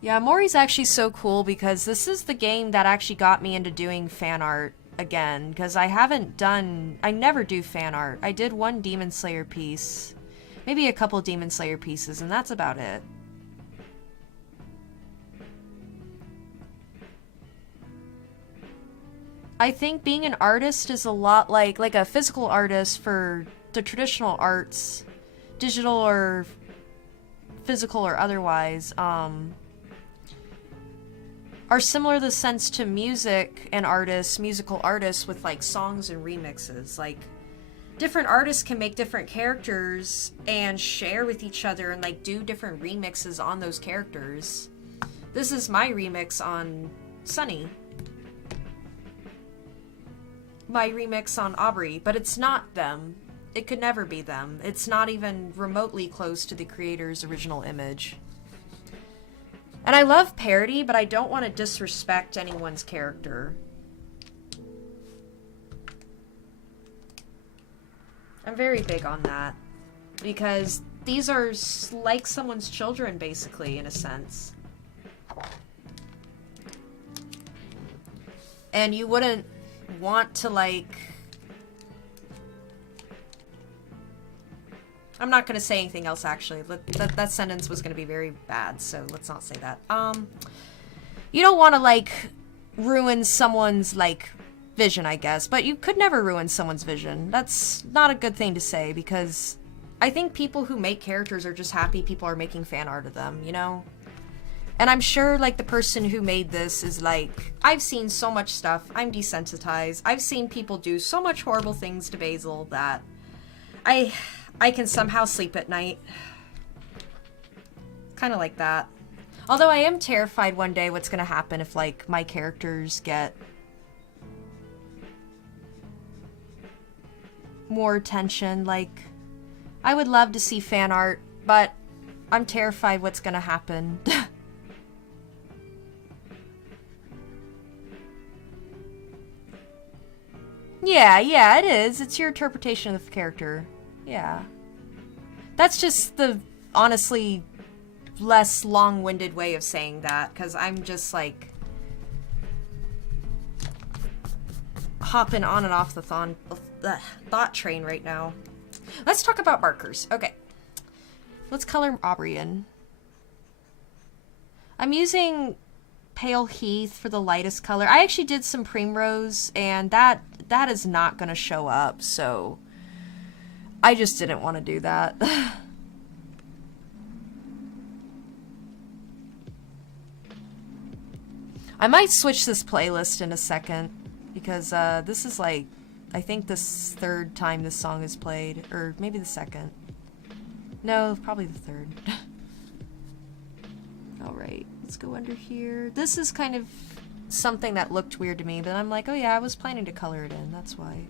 Yeah, Mori's actually so cool because this is the game that actually got me into doing fan art again, because I never do fan art. I did one Demon Slayer piece, maybe a couple Demon Slayer pieces, and that's about it. I think being an artist is a lot like a physical artist for the traditional arts, digital or physical or otherwise, are similar in the sense to music and artists, musical artists with like songs and remixes. Like, different artists can make different characters and share with each other and like do different remixes on those characters. This is my remix on Sunny. My remix on Aubrey, but it's not them. It could never be them. It's not even remotely close to the creator's original image. And I love parody, but I don't want to disrespect anyone's character. I'm very big on that. Because these are like someone's children, basically, in a sense. And you wouldn't want to, like... I'm not gonna say anything else, actually. That sentence was gonna be very bad, so let's not say that. You don't want to, like, ruin someone's, like, vision, I guess, but you could never ruin someone's vision. That's not a good thing to say, because I think people who make characters are just happy people are making fan art of them, you know? And I'm sure, like, the person who made this is like, I've seen so much stuff, I'm desensitized, I've seen people do so much horrible things to Basil that I can somehow sleep at night. Kind of like that. Although I am terrified one day what's gonna happen if, like, my characters get more attention. Like, I would love to see fan art, but I'm terrified what's gonna happen. Yeah, it is. It's your interpretation of the character. Yeah. That's just the, honestly, less long-winded way of saying that, because I'm just, like, hopping on and off the thought train right now. Let's talk about markers. Okay. Let's color Aubrey in. I'm using Pale Heath for the lightest color. I actually did some Primrose, and that is not going to show up, so I just didn't want to do that. I might switch this playlist in a second, because this is, like, I think this third time this song is played, or maybe the second. No, probably the third. Alright, let's go under here. This is kind of something that looked weird to me, but I'm like, oh yeah, I was planning to color it in, that's why.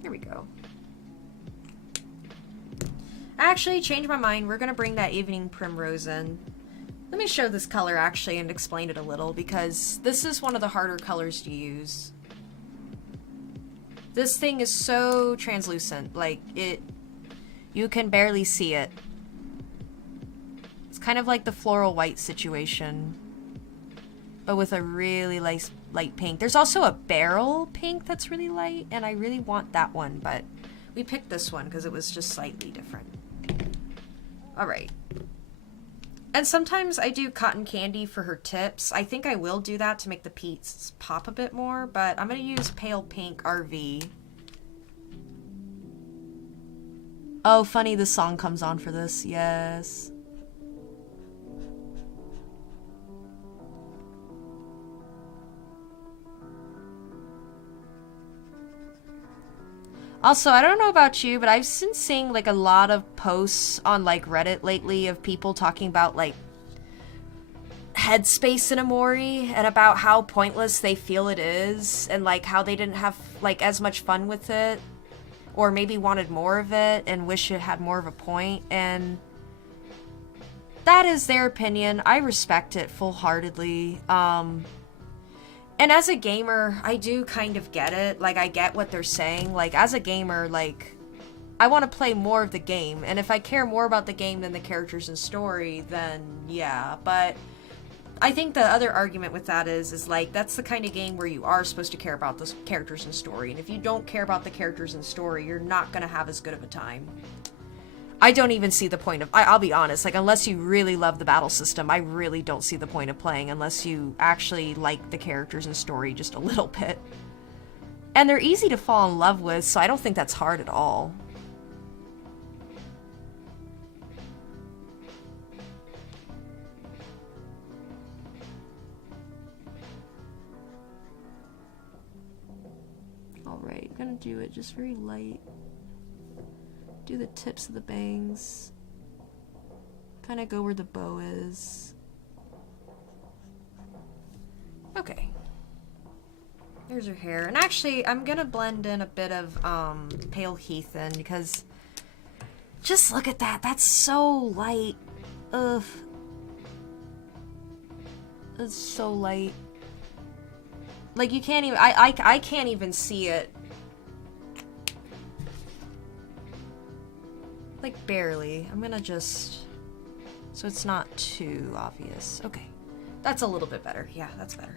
Here we go. Actually, changed my mind. We're gonna bring that Evening Primrose in. Let me show this color actually and explain it a little, because this is one of the harder colors to use. This thing is so translucent, like you can barely see it. It's kind of like the floral white situation, but with a really light pink. There's also a barrel pink that's really light, and I really want that one, but we picked this one because it was just slightly different. Alright. And sometimes I do cotton candy for her tips. I think I will do that to make the peats pop a bit more, but I'm going to use Pale Pink RV. Oh, funny, the song comes on for this. Yes. Also, I don't know about you, but I've been seeing, like, a lot of posts on, like, Reddit lately of people talking about, like, headspace in Omori and about how pointless they feel it is, and, like, how they didn't have, like, as much fun with it, or maybe wanted more of it and wish it had more of a point, and that is their opinion. I respect it full-heartedly. And as a gamer, I do kind of get it. Like, I get what they're saying. Like, as a gamer, like, I want to play more of the game. And if I care more about the game than the characters and story, then yeah. But I think the other argument with that is like, that's the kind of game where you are supposed to care about the characters and story. And if you don't care about the characters and story, you're not going to have as good of a time. I don't even see the point of, I'll be honest, like, unless you really love the battle system, I really don't see the point of playing unless you actually like the characters and story just a little bit. And they're easy to fall in love with, so I don't think that's hard at all. Alright, I'm gonna do it just very light. Do the tips of the bangs. Kind of go where the bow is. Okay. There's her hair. And actually, I'm gonna blend in a bit of Pale Heath in, because just look at that. That's so light. Ugh. It's so light. Like, you can't even, I can't even see it. Like, barely. I'm gonna just, so it's not too obvious. Okay. That's a little bit better. Yeah, that's better.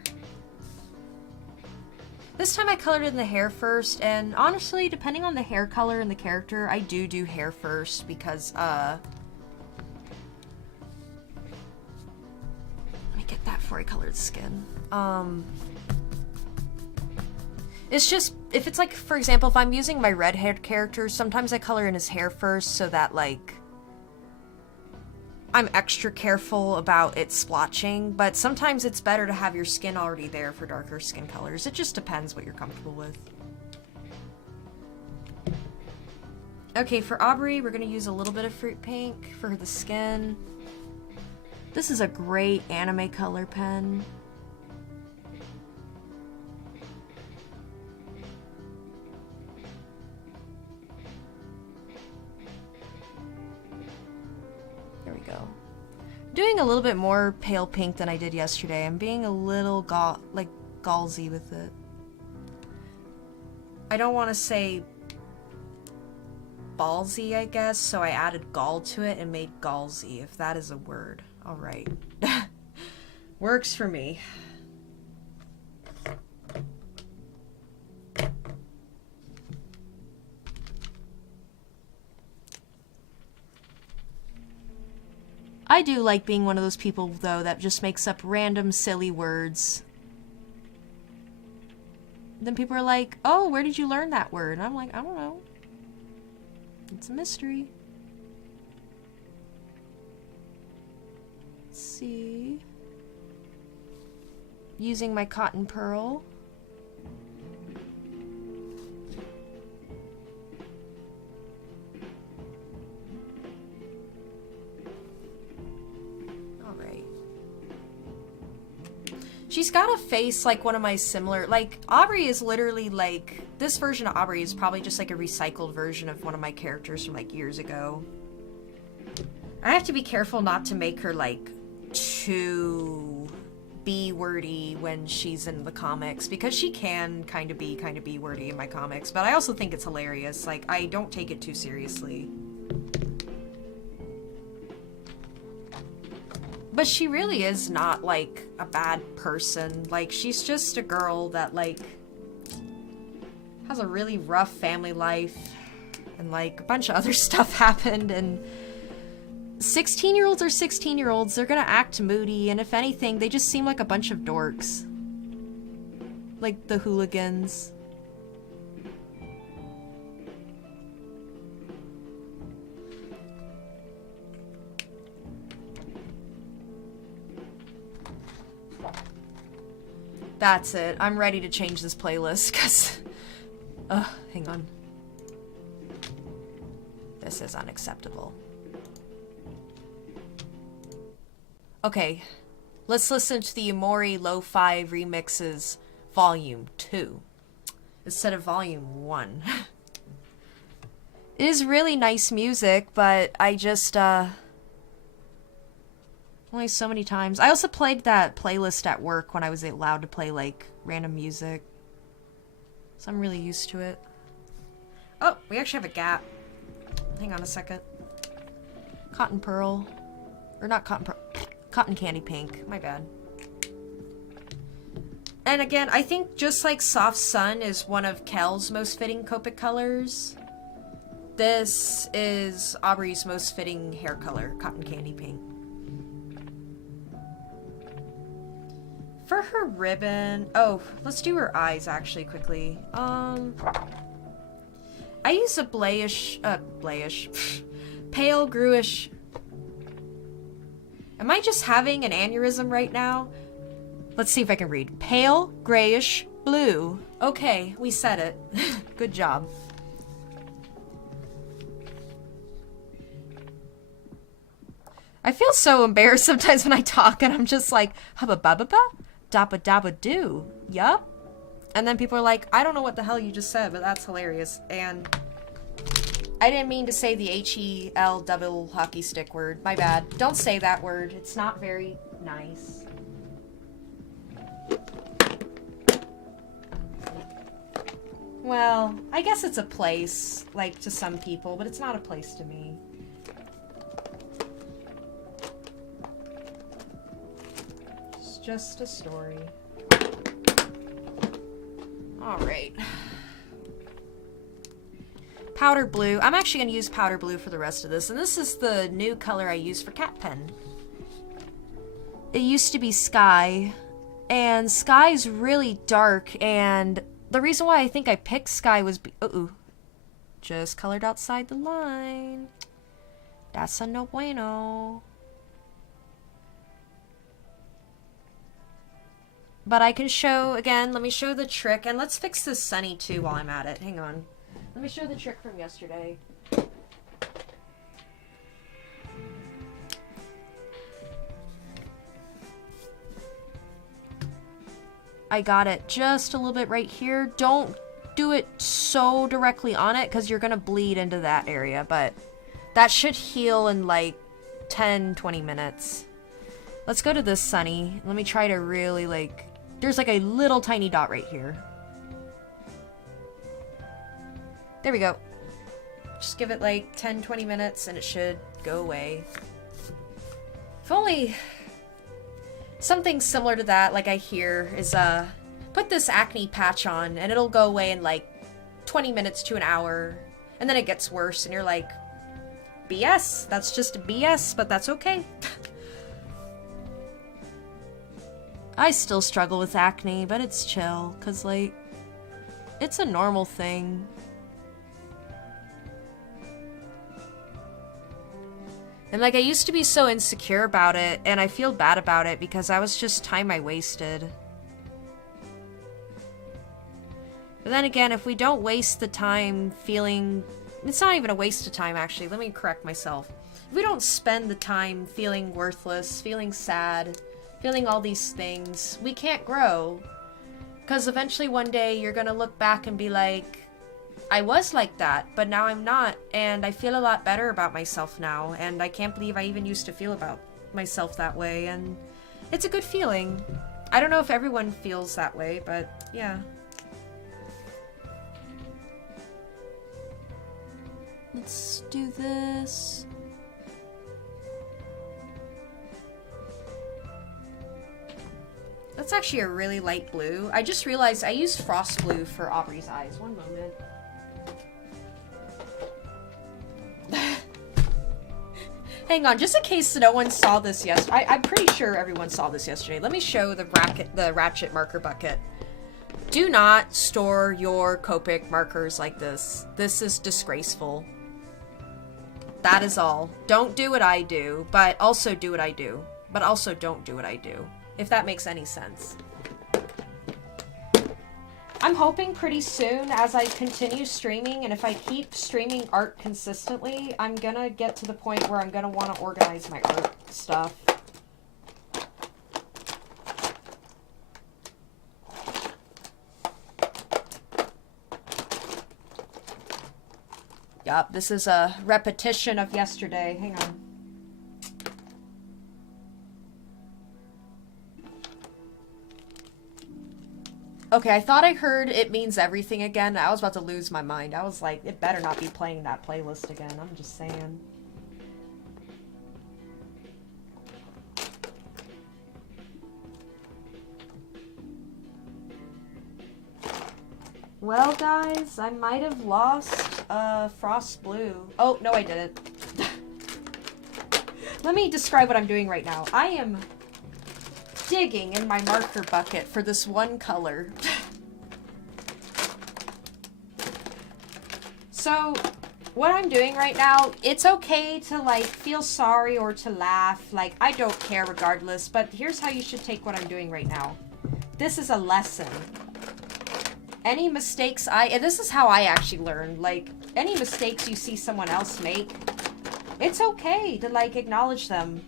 This time I colored in the hair first, and honestly, depending on the hair color and the character, I do hair first because, let me get that before I colored skin. It's just, if it's like, for example, if I'm using my red-haired character, sometimes I color in his hair first so that, like, I'm extra careful about it splotching, but sometimes it's better to have your skin already there for darker skin colors. It just depends what you're comfortable with. Okay, for Omori, we're gonna use a little bit of fruit pink for the skin. This is a great anime color pen. There we go. Doing a little bit more pale pink than I did yesterday. I'm being a little gauzy with it. I don't want to say ballsy, I guess, so I added gall to it and made gallsy, if that is a word. Alright. Works for me. I do like being one of those people, though, that just makes up random silly words. Then people are like, oh, where did you learn that word? And I'm like, I don't know. It's a mystery. Let's see. Using my cotton pearl. She's got a face like one of my similar, like, Omori is literally like, this version of Omori is probably just like a recycled version of one of my characters from like years ago. I have to be careful not to make her like too B-wordy when she's in the comics, because she can kind of be B-wordy in my comics, but I also think it's hilarious. Like, I don't take it too seriously. But she really is not, like, a bad person. Like, she's just a girl that, like, has a really rough family life. And, like, a bunch of other stuff happened. And 16-year-olds are 16-year-olds. They're gonna act moody. And if anything, they just seem like a bunch of dorks. Like, the hooligans. That's it. I'm ready to change this playlist, because... hang on. This is unacceptable. Okay. Let's listen to the Omori Lo-Fi Remixes Volume 2. Instead of Volume 1. It is really nice music, but I just, only so many times. I also played that playlist at work when I was allowed to play, like, random music. So I'm really used to it. Oh, we actually have a gap. Hang on a second. Cotton pearl. Or not cotton pearl. Cotton candy pink. My bad. And again, I think just like Soft Sun is one of Kel's most fitting Copic colors, this is Aubrey's most fitting hair color, cotton candy pink. For her ribbon, oh, let's do her eyes actually quickly. I use a pale grewish. Am I just having an aneurysm right now? Let's see if I can read. Pale grayish blue. Okay, we said it. Good job. I feel so embarrassed sometimes when I talk and I'm just like, hubba bubba ba, dabba dabba do. Yup. And then people are like, I don't know what the hell you just said, but that's hilarious. And I didn't mean to say the H-E-L double hockey stick word. My bad. Don't say that word. It's not very nice. Well, I guess it's a place, like, to some people, but it's not a place to me. It's just a story. Alright. Powder blue. I'm actually going to use powder blue for the rest of this. And this is the new color I use for cat pen. It used to be Sky. And Sky's really dark. And the reason why I think I picked Sky was... just colored outside the line. That's a no bueno. But I can show, again, let me show the trick. And let's fix this sunny too while I'm at it. Hang on. Let me show the trick from yesterday. I got it just a little bit right here. Don't do it so directly on it because you're going to bleed into that area. But that should heal in like 10-20 minutes. Let's go to this sunny. Let me try to really like... There's like a little tiny dot right here. There we go. Just give it like 10-20 minutes and it should go away. If only something similar to that, like I hear, is put this acne patch on and it'll go away in like 20 minutes to an hour. And then it gets worse and you're like, BS. That's just BS, but that's okay. I still struggle with acne, but it's chill, because, like, it's a normal thing. And, like, I used to be so insecure about it, and I feel bad about it because I was just time I wasted. But then again, if we don't waste the time feeling... It's not even a waste of time, actually. Let me correct myself. If we don't spend the time feeling worthless, feeling sad... feeling all these things, we can't grow. Because eventually one day you're gonna look back and be like, I was like that, but now I'm not, and I feel a lot better about myself now, and I can't believe I even used to feel about myself that way, and it's a good feeling. I don't know if everyone feels that way, but yeah. Let's do this. That's actually a really light blue. I just realized I used frost blue for Aubrey's eyes. One moment. Hang on, just in case no one saw this yesterday. I'm pretty sure everyone saw this yesterday. Let me show the ratchet marker bucket. Do not store your Copic markers like this. This is disgraceful. That is all. Don't do what I do, but also do what I do. But also don't do what I do. If that makes any sense. I'm hoping pretty soon as I continue streaming, and if I keep streaming art consistently, I'm gonna get to the point where I'm gonna want to organize my art stuff. Yup, this is a repetition of yesterday. Hang on. Okay, I thought I heard It Means Everything again. I was about to lose my mind. I was like, it better not be playing that playlist again. I'm just saying. Well, guys, I might have lost Frost Blue. Oh, no, I didn't. Let me describe what I'm doing right now. I am digging in my marker bucket for this one color. So, what I'm doing right now, it's okay to, like, feel sorry or to laugh. Like, I don't care regardless, but here's how you should take what I'm doing right now. This is a lesson. Any mistakes and this is how I actually learn, like, any mistakes you see someone else make, it's okay to, like, acknowledge them.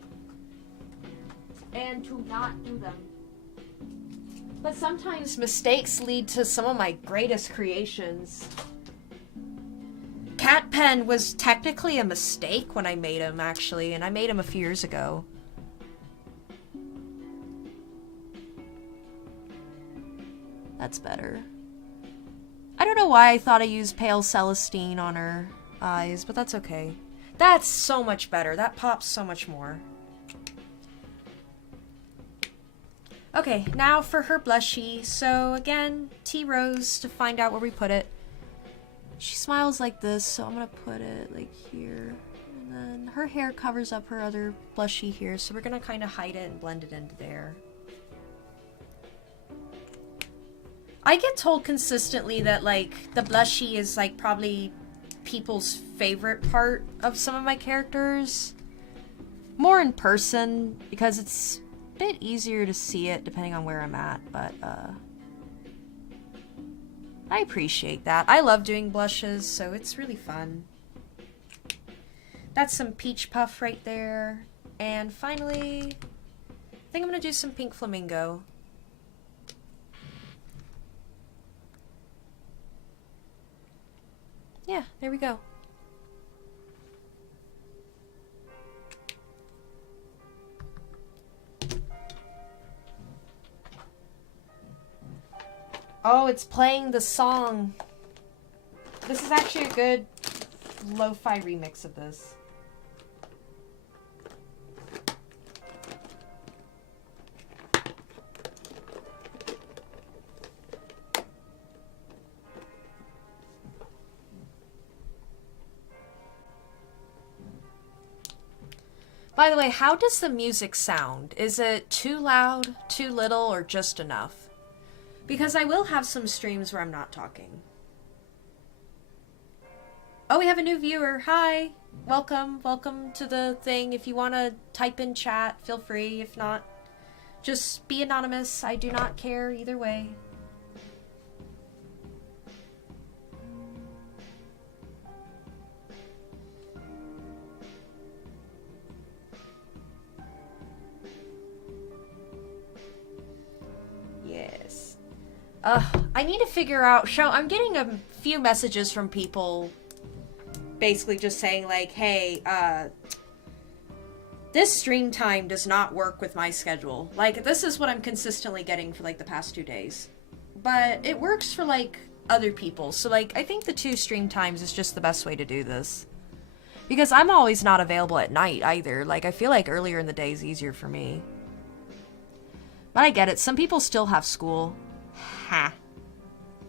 And to not do them. But sometimes mistakes lead to some of my greatest creations. Cat Pen was technically a mistake when I made him, actually, and I made him a few years ago. That's better. I don't know why I thought I used Pale Celestine on her eyes, but that's okay. That's so much better. That pops so much more. Okay, now for her blushy. So again, T Rose to find out where we put it. She smiles like this, so I'm gonna put it like here. And then her hair covers up her other blushy here, so we're gonna kind of hide it and blend it into there. I get told consistently that like the blushy is like probably people's favorite part of some of my characters. More in person, because it's a bit easier to see it depending on where I'm at, but I appreciate that. I love doing blushes, so it's really fun. That's some peach puff right there. And finally, I think I'm gonna do some pink flamingo. Yeah, there we go. Oh, it's playing the song. This is actually a good lo-fi remix of this. By the way, how does the music sound? Is it too loud, too little, or just enough? Because I will have some streams where I'm not talking. Oh, we have a new viewer. Hi. Welcome. Welcome to the thing. If you want to type in chat, feel free. If not, just be anonymous. I do not care either way. Yes. I need to figure out... I'm getting a few messages from people basically just saying, like, hey, this stream time does not work with my schedule. Like, this is what I'm consistently getting for, like, the past 2 days. But it works for, like, other people. So, like, I think the 2 stream times is just the best way to do this. Because I'm always not available at night, either. Like, I feel like earlier in the day is easier for me. But I get it. Some people still have school. Ha.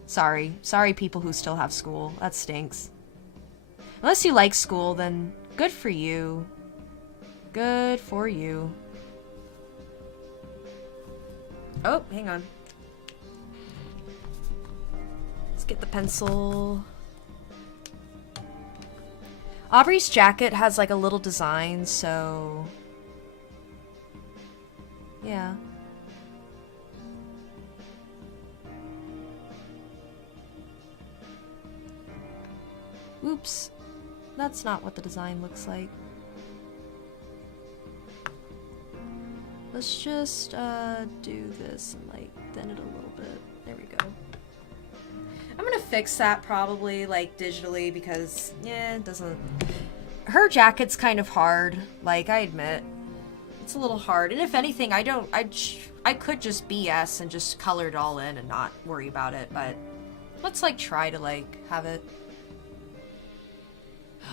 Sorry. Sorry, people who still have school. That stinks. Unless you like school, then good for you. Good for you. Oh, hang on. Let's get the pencil. Aubrey's jacket has like a little design, so... yeah. Oops. That's not what the design looks like. Let's just do this and like thin it a little bit. There we go. I'm gonna fix that probably like digitally because yeah, it doesn't... Her jacket's kind of hard, like I admit. It's a little hard, and if anything, I could just BS and just color it all in and not worry about it, but let's like try to like have it.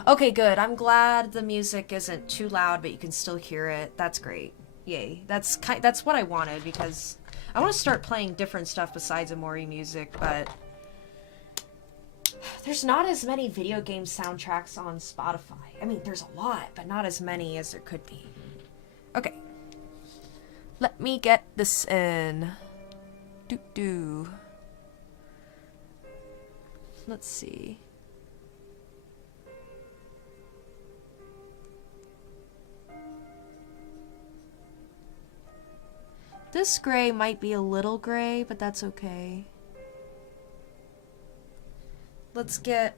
Okay, good. I'm glad the music isn't too loud, but you can still hear it. That's great. Yay. That's what I wanted, because I want to start playing different stuff besides Omori music, but there's not as many video game soundtracks on Spotify. I mean, there's a lot, but not as many as there could be. Okay. Let me get this in. Doo-doo. Let's see. This gray might be a little gray, but that's okay. Let's get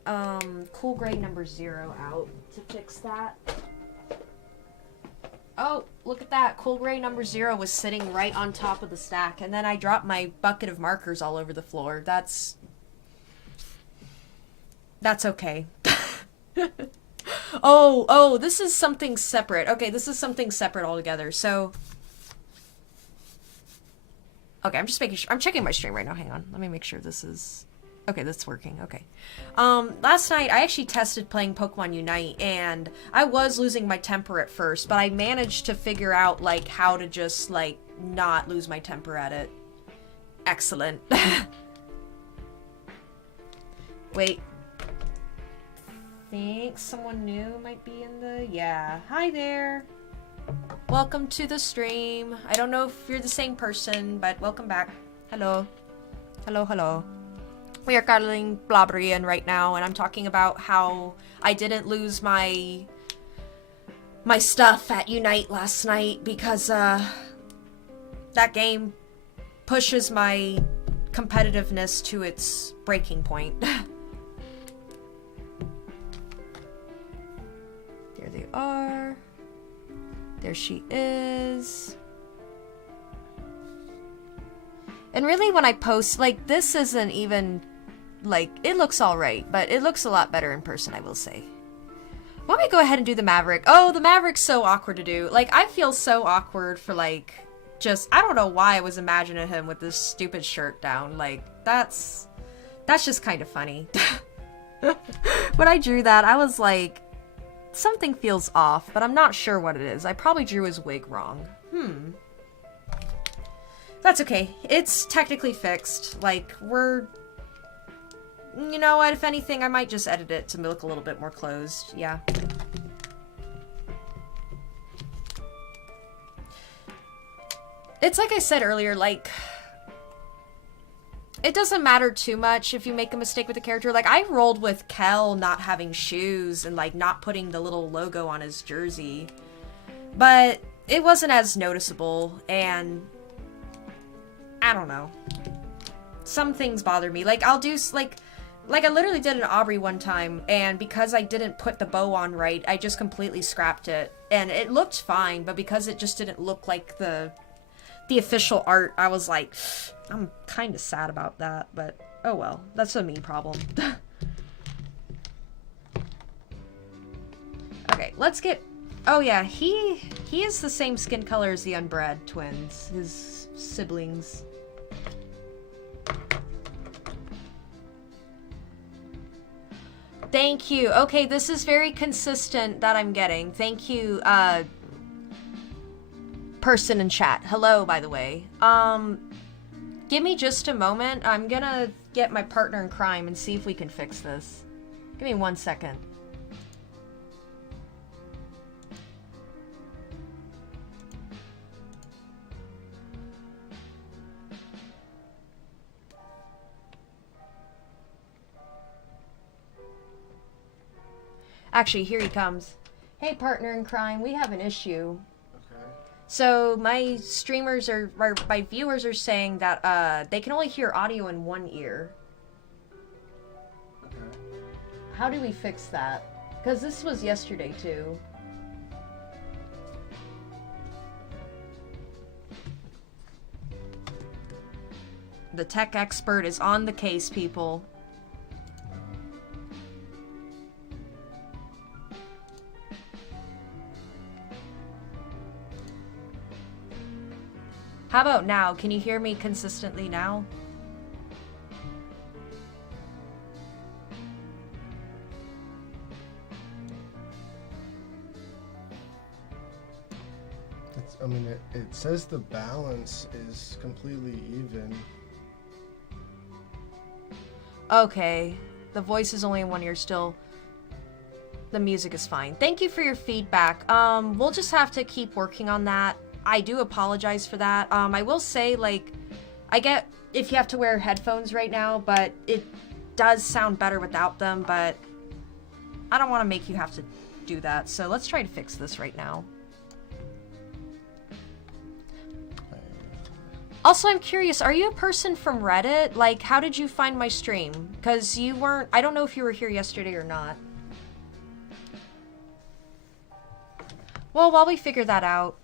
cool gray number 0 out to fix that. Oh, look at that. Cool gray number 0 was sitting right on top of the stack, and then I dropped my bucket of markers all over the floor. That's okay. Oh, this is something separate. Okay, this is something separate altogether. So, okay, I'm just making sure. I'm checking my stream right now. Hang on. Let me make sure this is... okay, that's working. Okay. Last night, I actually tested playing Pokemon Unite, and I was losing my temper at first, but I managed to figure out, like, how to just, like, not lose my temper at it. Excellent. Wait. Think someone new might be in the... Yeah. Hi there. Welcome to the stream. I don't know if you're the same person, but welcome back. Hello. Hello, hello. We are cuddling Blobberian right now, and I'm talking about how I didn't lose my stuff at Unite last night because that game pushes my competitiveness to its breaking point. There they are. There she is. And really when I post, like, this isn't even, like, it looks alright, but it looks a lot better in person, I will say. Why don't we go ahead and do the Maverick? Oh, the Maverick's so awkward to do. Like, I feel so awkward for, like, just, I don't know why I was imagining him with this stupid shirt down. Like, that's just kind of funny. When I drew that, I was like, something feels off, but I'm not sure what it is. I probably drew his wig wrong. That's okay. It's technically fixed. Like, we're... You know what? If anything, I might just edit it to look a little bit more closed. Yeah. It's like I said earlier, like... It doesn't matter too much if you make a mistake with the character. Like, I rolled with Kel not having shoes and, like, not putting the little logo on his jersey. But it wasn't as noticeable, and... I don't know. Some things bother me. Like, I'll do, like I literally did an Aubrey one time, and because I didn't put the bow on right, I just completely scrapped it. And it looked fine, but because it just didn't look like the official art, I was like, I'm kind of sad about that, but oh well. That's a me problem. Okay, let's get... Oh yeah, he is the same skin color as the Unbred twins, his siblings. Thank you. Okay, this is very consistent that I'm getting. Thank you, person in chat. Hello, by the way. Give me just a moment. I'm gonna get my partner in crime and see if we can fix this. Give me 1 second. Actually, here he comes. Hey, partner in crime, we have an issue. Okay. So my streamers or my viewers are saying that they can only hear audio in one ear. Okay. How do we fix that? Because this was yesterday too. The tech expert is on the case, people. How about now? Can you hear me consistently now? I mean, it says the balance is completely even. Okay. The voice is only in one ear still. The music is fine. Thank you for your feedback. We'll just have to keep working on that. I do apologize for that. I will say, like, I get if you have to wear headphones right now, but it does sound better without them, but I don't want to make you have to do that, so let's try to fix this right now. Also, I'm curious, are you a person from Reddit? Like, how did you find my stream? Because you weren't... I don't know if you were here yesterday or not. Well, while we figure that out,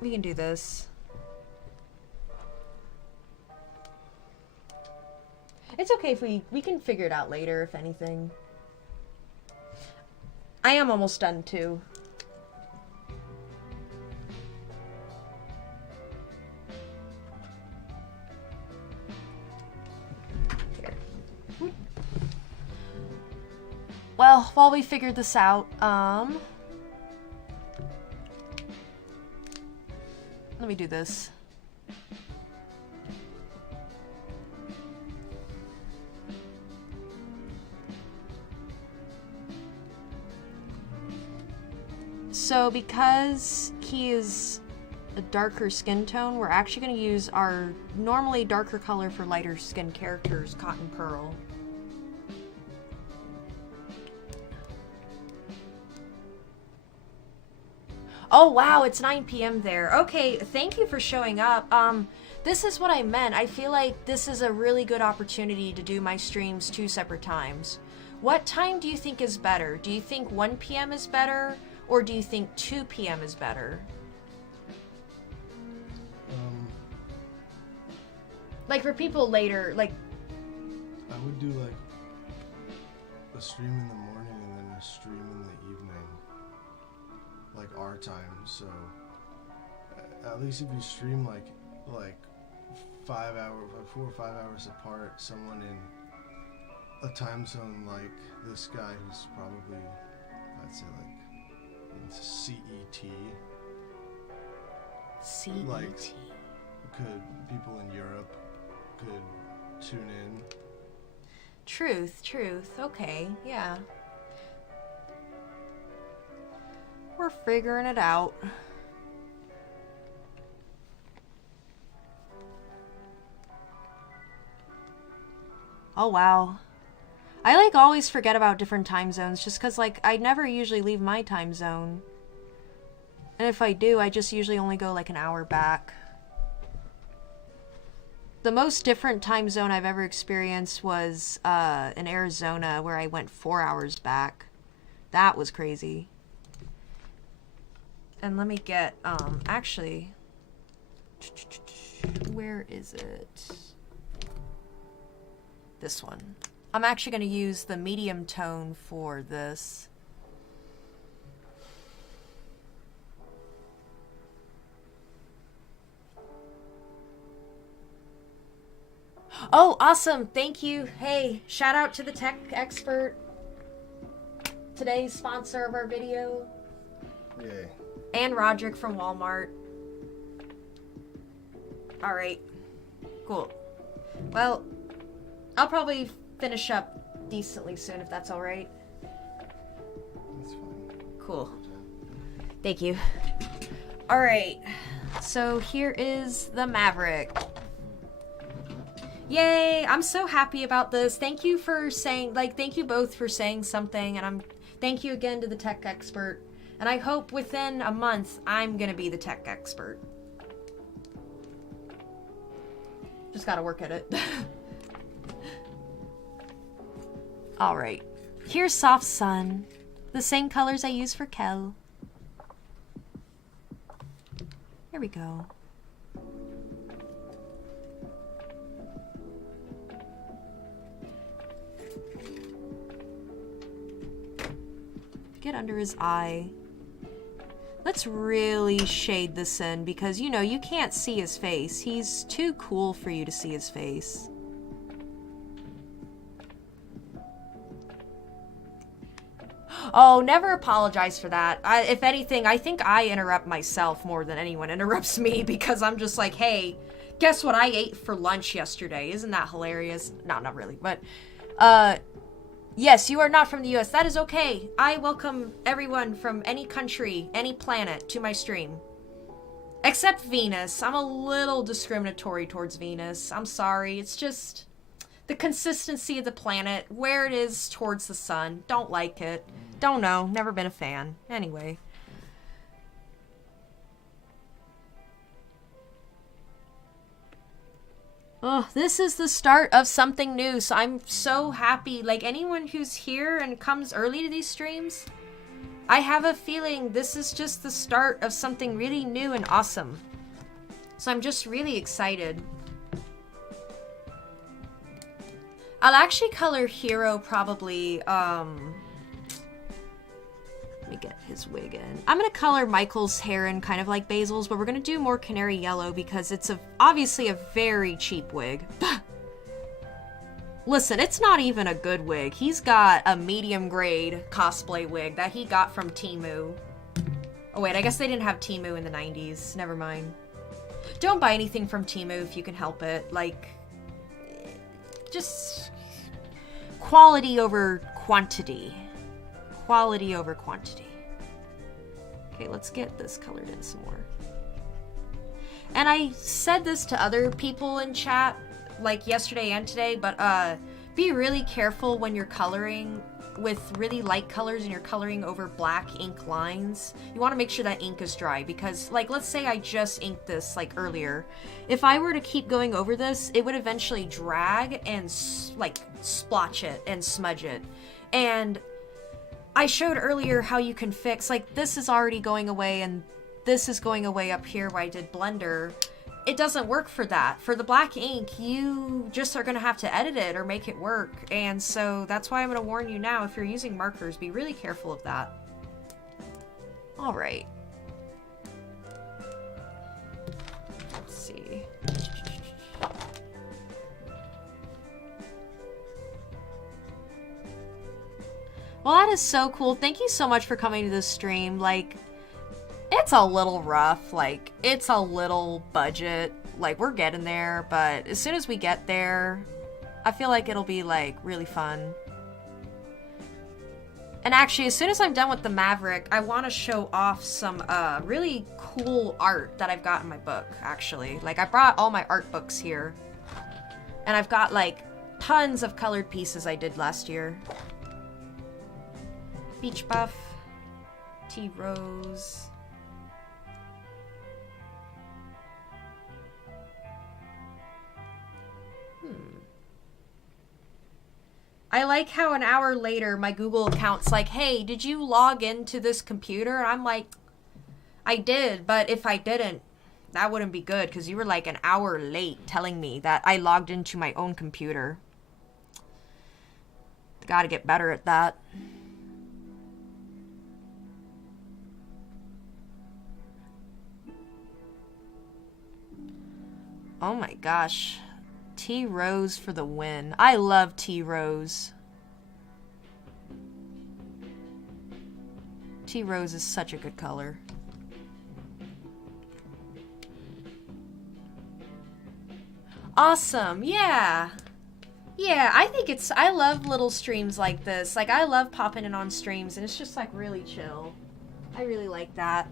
we can do this. It's okay if we can figure it out later, if anything. I am almost done, too. Here. Well, while we figure this out, Let me do this. So because he is a darker skin tone, we're actually going to use our normally darker color for lighter skin characters, Cotton Pearl. Oh wow, it's 9 p.m. there. Okay, thank you for showing up. This is what I meant. I feel like this is a really good opportunity to do my streams 2 separate times. What time do you think is better? Do you think 1 p.m. is better, or do you think 2 p.m. is better? Like for people later, like... I would do like a stream in the morning and then a stream in the evening. Like our time, so at least if you stream like 5 hours, like 4 or 5 hours apart, someone in a time zone like this guy who's probably, I'd say like CET. CET. Like, people in Europe could tune in. Truth. Okay, yeah. We're figuring it out. Oh wow. I like always forget about different time zones just cuz like I never usually leave my time zone. And if I do, I just usually only go like an hour back. The most different time zone I've ever experienced was in Arizona, where I went 4 hours back. That was crazy. And let me get, actually, where is it? This one. I'm actually going to use the medium tone for this. Oh, awesome. Thank you. Hey, shout out to the tech expert. Today's sponsor of our video. Yay. And Roderick from Walmart. Alright. Cool. Well, I'll probably finish up decently soon if that's alright. That's fine. Cool. Thank you. Alright. So here is the Maverick. Yay! I'm so happy about this. Thank you for saying, thank you both for saying something, and thank you again to the tech expert. And I hope within a month, I'm gonna be the tech expert. Just gotta work at it. Alright. Here's Soft Sun. The same colors I use for Kel. Here we go. Get under his eye. Let's really shade this in because, you know, you can't see his face. He's too cool for you to see his face. Oh, never apologize for that. If anything, I think I interrupt myself more than anyone interrupts me because I'm just like, hey, guess what I ate for lunch yesterday? Isn't that hilarious? No, not really, but, yes, you are not from the US. That is okay. I welcome everyone from any country, any planet to my stream. Except Venus. I'm a little discriminatory towards Venus. I'm sorry. It's just the consistency of the planet, where it is towards the sun. Don't like it. Don't know. Never been a fan. Anyway. Oh, this is the start of something new, so I'm so happy. Like, anyone who's here and comes early to these streams, I have a feeling this is just the start of something really new and awesome. So I'm just really excited. I'll actually color Hero probably, let me get his wig in. I'm gonna color Michael's hair in kind of like Basil's, but we're gonna do more canary yellow because it's obviously a very cheap wig. Listen, it's not even a good wig. He's got a medium grade cosplay wig that he got from Temu. Oh wait, I guess they didn't have Temu in the 90s. Never mind. Don't buy anything from Temu if you can help it. Like, just quality over quantity. Quality over quantity. Okay, let's get this colored in some more. And I said this to other people in chat, like yesterday and today, but be really careful when you're coloring with really light colors and you're coloring over black ink lines. You want to make sure that ink is dry because, like, let's say I just inked this like earlier. If I were to keep going over this, it would eventually drag and like splotch it and smudge it. And I showed earlier how you can fix, like, this is already going away and this is going away up here where I did Blender. It doesn't work for that. For the black ink, you just are going to have to edit it or make it work. And so that's why I'm going to warn you now, if you're using markers, be really careful of that. All right. Let's see. Well, that is so cool. Thank you so much for coming to this stream. Like, it's a little rough, like, it's a little budget, like, we're getting there, but as soon as we get there, I feel like it'll be, like, really fun. And actually, as soon as I'm done with the Maverick, I want to show off some, really cool art that I've got in my book, actually. Like, I brought all my art books here, and I've got, like, tons of colored pieces I did last year. Beach Buff, Tea Rose... I like how an hour later my Google account's like, hey, did you log into this computer? And I'm like, I did, but if I didn't, that wouldn't be good because you were like an hour late telling me that I logged into my own computer. Gotta get better at that. Oh my gosh. Tea Rose for the win. I love Tea Rose. Tea Rose is such a good color. Awesome, yeah. Yeah, I think I love little streams like this. Like, I love popping in on streams, and it's just, like, really chill. I really like that.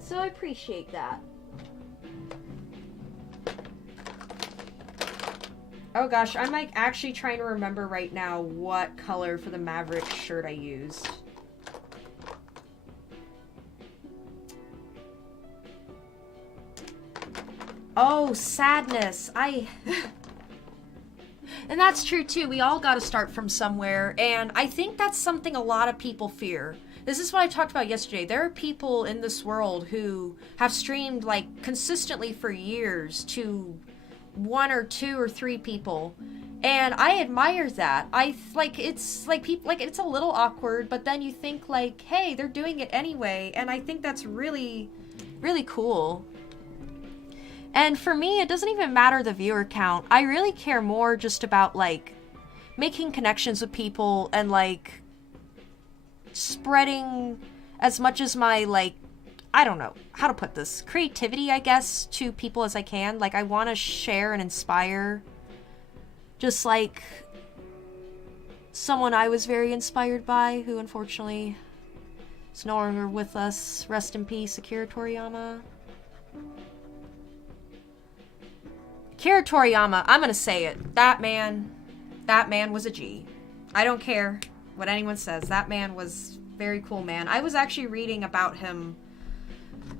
So I appreciate that. Oh gosh, I'm like actually trying to remember right now what color for the Maverick shirt I used. Oh, sadness. And that's true too. We all got to start from somewhere. And I think that's something a lot of people fear. This is what I talked about yesterday. There are people in this world who have streamed like consistently for years to 1 or 2 or 3 people, and I admire that. It's like people, like, it's a little awkward, but then you think like, hey, they're doing it anyway, and I think that's really, really cool. And for me, it doesn't even matter the viewer count. I really care more just about like making connections with people and like spreading as much as my, like, I don't know how to put this, creativity, I guess, to people as I can. Like, I want to share and inspire, just like someone I was very inspired by, who unfortunately is no longer with us. Rest in peace, Akira Toriyama. Akira Toriyama, I'm gonna say it. That man was a G. I don't care what anyone says. That man was very cool, man. I was actually reading about him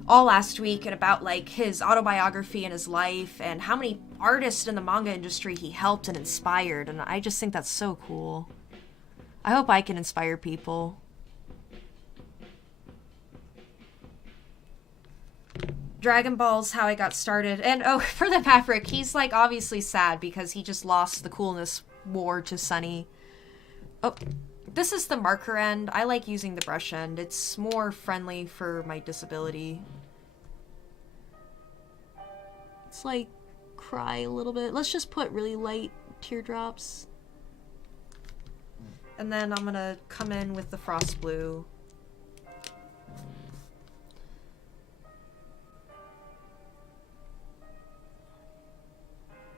all last week and about like his autobiography and his life and how many artists in the manga industry he helped and inspired, and I just think that's so cool. I hope I can inspire people. Dragon Ball's how I got started. And oh, for the Maverick, he's like obviously sad because he just lost the coolness war to Sunny. Oh, this is the marker end. I like using the brush end. It's more friendly for my disability. It's like cry a little bit. Let's just put really light teardrops. And then I'm gonna come in with the frost blue.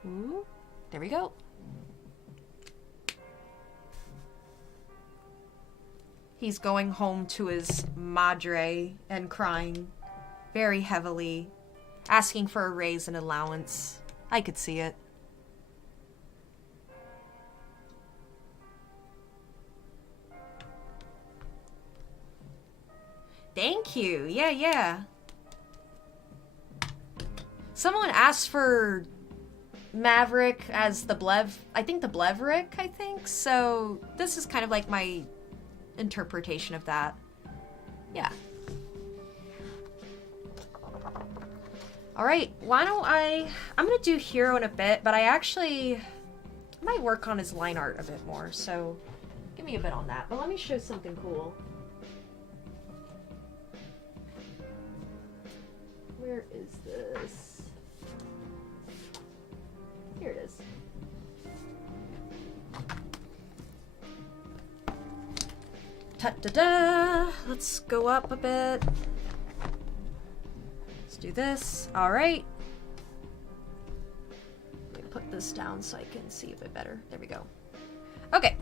Ooh, there we go. He's going home to his madre and crying very heavily, asking for a raise and allowance. I could see it. Thank you. Yeah, yeah. Someone asked for Maverick as the I think the Bleverick, I think. So this is kind of like my interpretation of that. Yeah. Alright, why don't I'm gonna do Hero in a bit, but I might work on his line art a bit more, so give me a bit on that. But let me show something cool. Where is this? Here it is. Ta-da-da! Let's go up a bit. Let's do this. Alright. Let me put this down so I can see a bit better. There we go. Okay.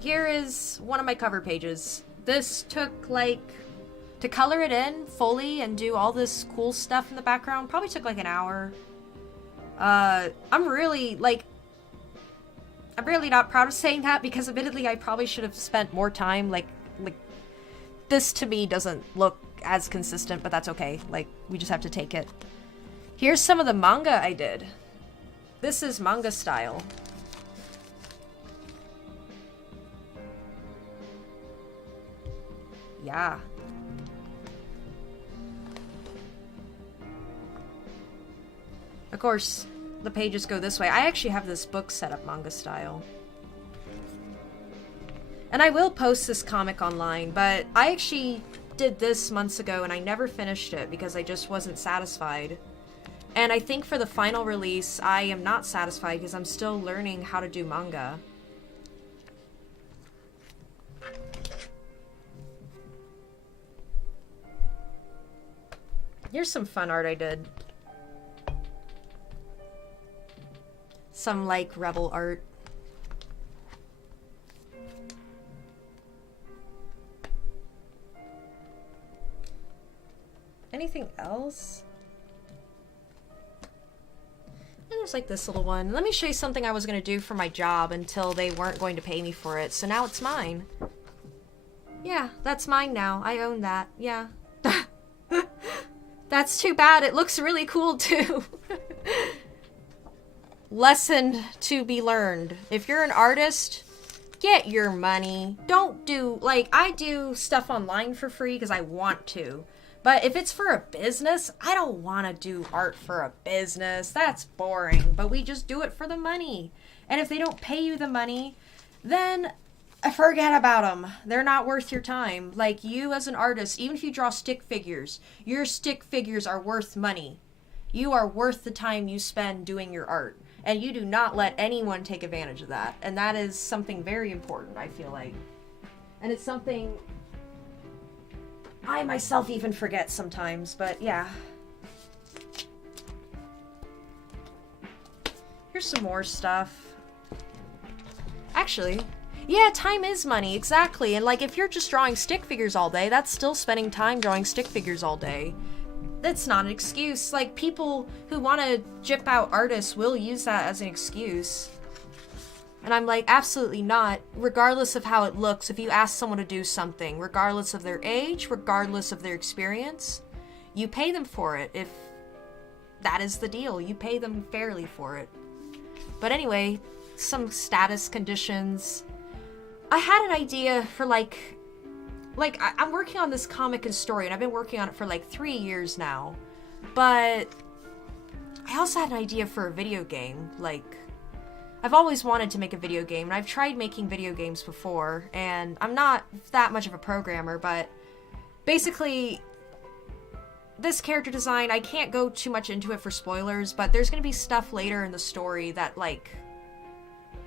Here is one of my cover pages. This took, like, to color it in fully and do all this cool stuff in the background, probably took like an hour. I'm really not proud of saying that because admittedly I probably should have spent more time. Like this to me doesn't look as consistent, but that's okay. Like, we just have to take it. Here's some of the manga I did. This is manga style. Yeah. Of course, the pages go this way. I actually have this book set up manga style. And I will post this comic online, but I actually did this months ago and I never finished it because I just wasn't satisfied. And I think for the final release, I am not satisfied because I'm still learning how to do manga. Here's some fun art I did. Some, like, rebel art. Anything else? And there's, like, this little one. Let me show you something I was going to do for my job until they weren't going to pay me for it. So now it's mine. Yeah, that's mine now. I own that. Yeah. That's too bad. It looks really cool, too. Lesson to be learned. If you're an artist, get your money. Don't do, like, I do stuff online for free because I want to. But if it's for a business, I don't want to do art for a business. That's boring. But we just do it for the money. And if they don't pay you the money, then forget about them. They're not worth your time. Like, you as an artist, even if you draw stick figures, your stick figures are worth money. You are worth the time you spend doing your art. And you do not let anyone take advantage of that. And that is something very important, I feel like. And it's something I myself even forget sometimes, but yeah. Here's some more stuff. Actually, yeah, time is money, exactly. And like, if you're just drawing stick figures all day, that's still spending time drawing stick figures all day. That's not an excuse. Like, people who want to jip out artists will use that as an excuse. And I'm like, absolutely not. Regardless of how it looks, if you ask someone to do something, regardless of their age, regardless of their experience, you pay them for it. If that is the deal, you pay them fairly for it. But anyway, some status conditions. I had an idea for I'm working on this comic and story, and I've been working on it for like 3 years now. But I also had an idea for a video game. Like, I've always wanted to make a video game, and I've tried making video games before, and I'm not that much of a programmer, but basically, this character design, I can't go too much into it for spoilers, but there's gonna be stuff later in the story that, like,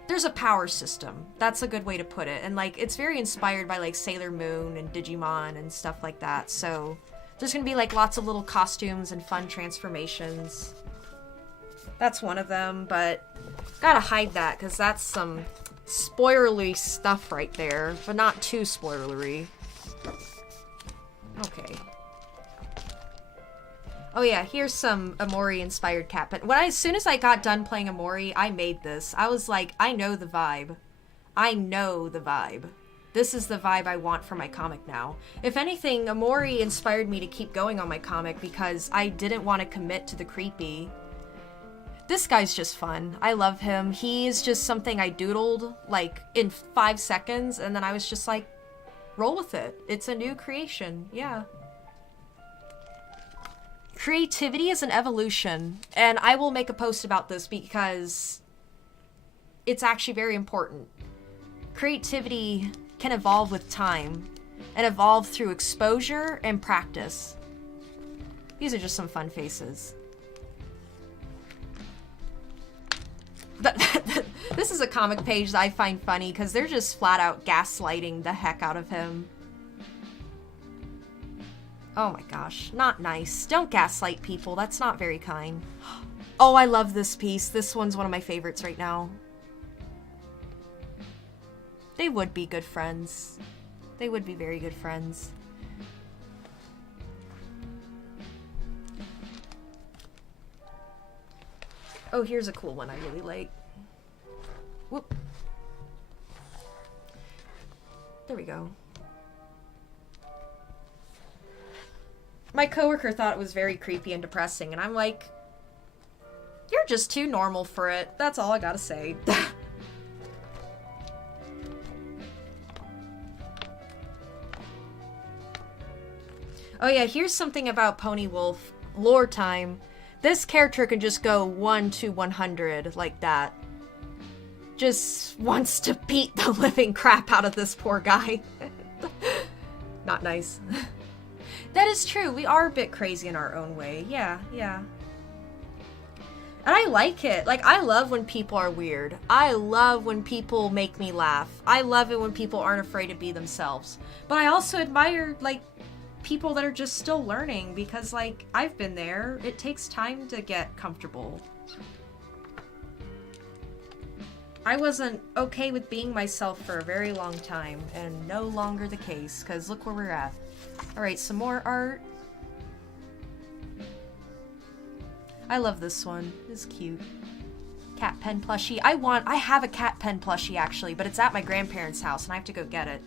there's a power system. That's a good way to put it. And, like, it's very inspired by, like, Sailor Moon and Digimon and stuff like that. So there's gonna be, like, lots of little costumes and fun transformations. That's one of them, but gotta hide that because that's some spoilery stuff right there, but not too spoilery. Okay. Oh yeah, here's some Omori-inspired cat pen. As soon as I got done playing Omori, I made this. I was like, I know the vibe. I know the vibe. This is the vibe I want for my comic now. If anything, Omori inspired me to keep going on my comic because I didn't want to commit to the creepy. This guy's just fun. I love him. He's just something I doodled, like, in 5 seconds, and then I was just like, roll with it. It's a new creation. Yeah. Creativity is an evolution, and I will make a post about this because it's actually very important. Creativity can evolve with time, and evolve through exposure and practice. These are just some fun faces. This is a comic page that I find funny because they're just flat out gaslighting the heck out of him. Oh my gosh, not nice. Don't gaslight people, that's not very kind. Oh, I love this piece. This one's one of my favorites right now. They would be good friends. They would be very good friends. Oh, here's a cool one I really like. Whoop. There we go. My coworker thought it was very creepy and depressing, and I'm like, you're just too normal for it. That's all I gotta say. Oh yeah, here's something about Pony Wolf. Lore time. This character can just go 1 to 100 like that. Just wants to beat the living crap out of this poor guy. Not nice. That is true. We are a bit crazy in our own way. Yeah, yeah. And I like it. Like, I love when people are weird. I love when people make me laugh. I love it when people aren't afraid to be themselves. But I also admire, like, people that are just still learning because, like, I've been there. It takes time to get comfortable. I wasn't okay with being myself for a very long time, and no longer the case, because look where we're at. Alright, some more art. I love this one. It's cute. Cat pen plushie. I have a cat pen plushie, actually, but it's at my grandparents' house, and I have to go get it.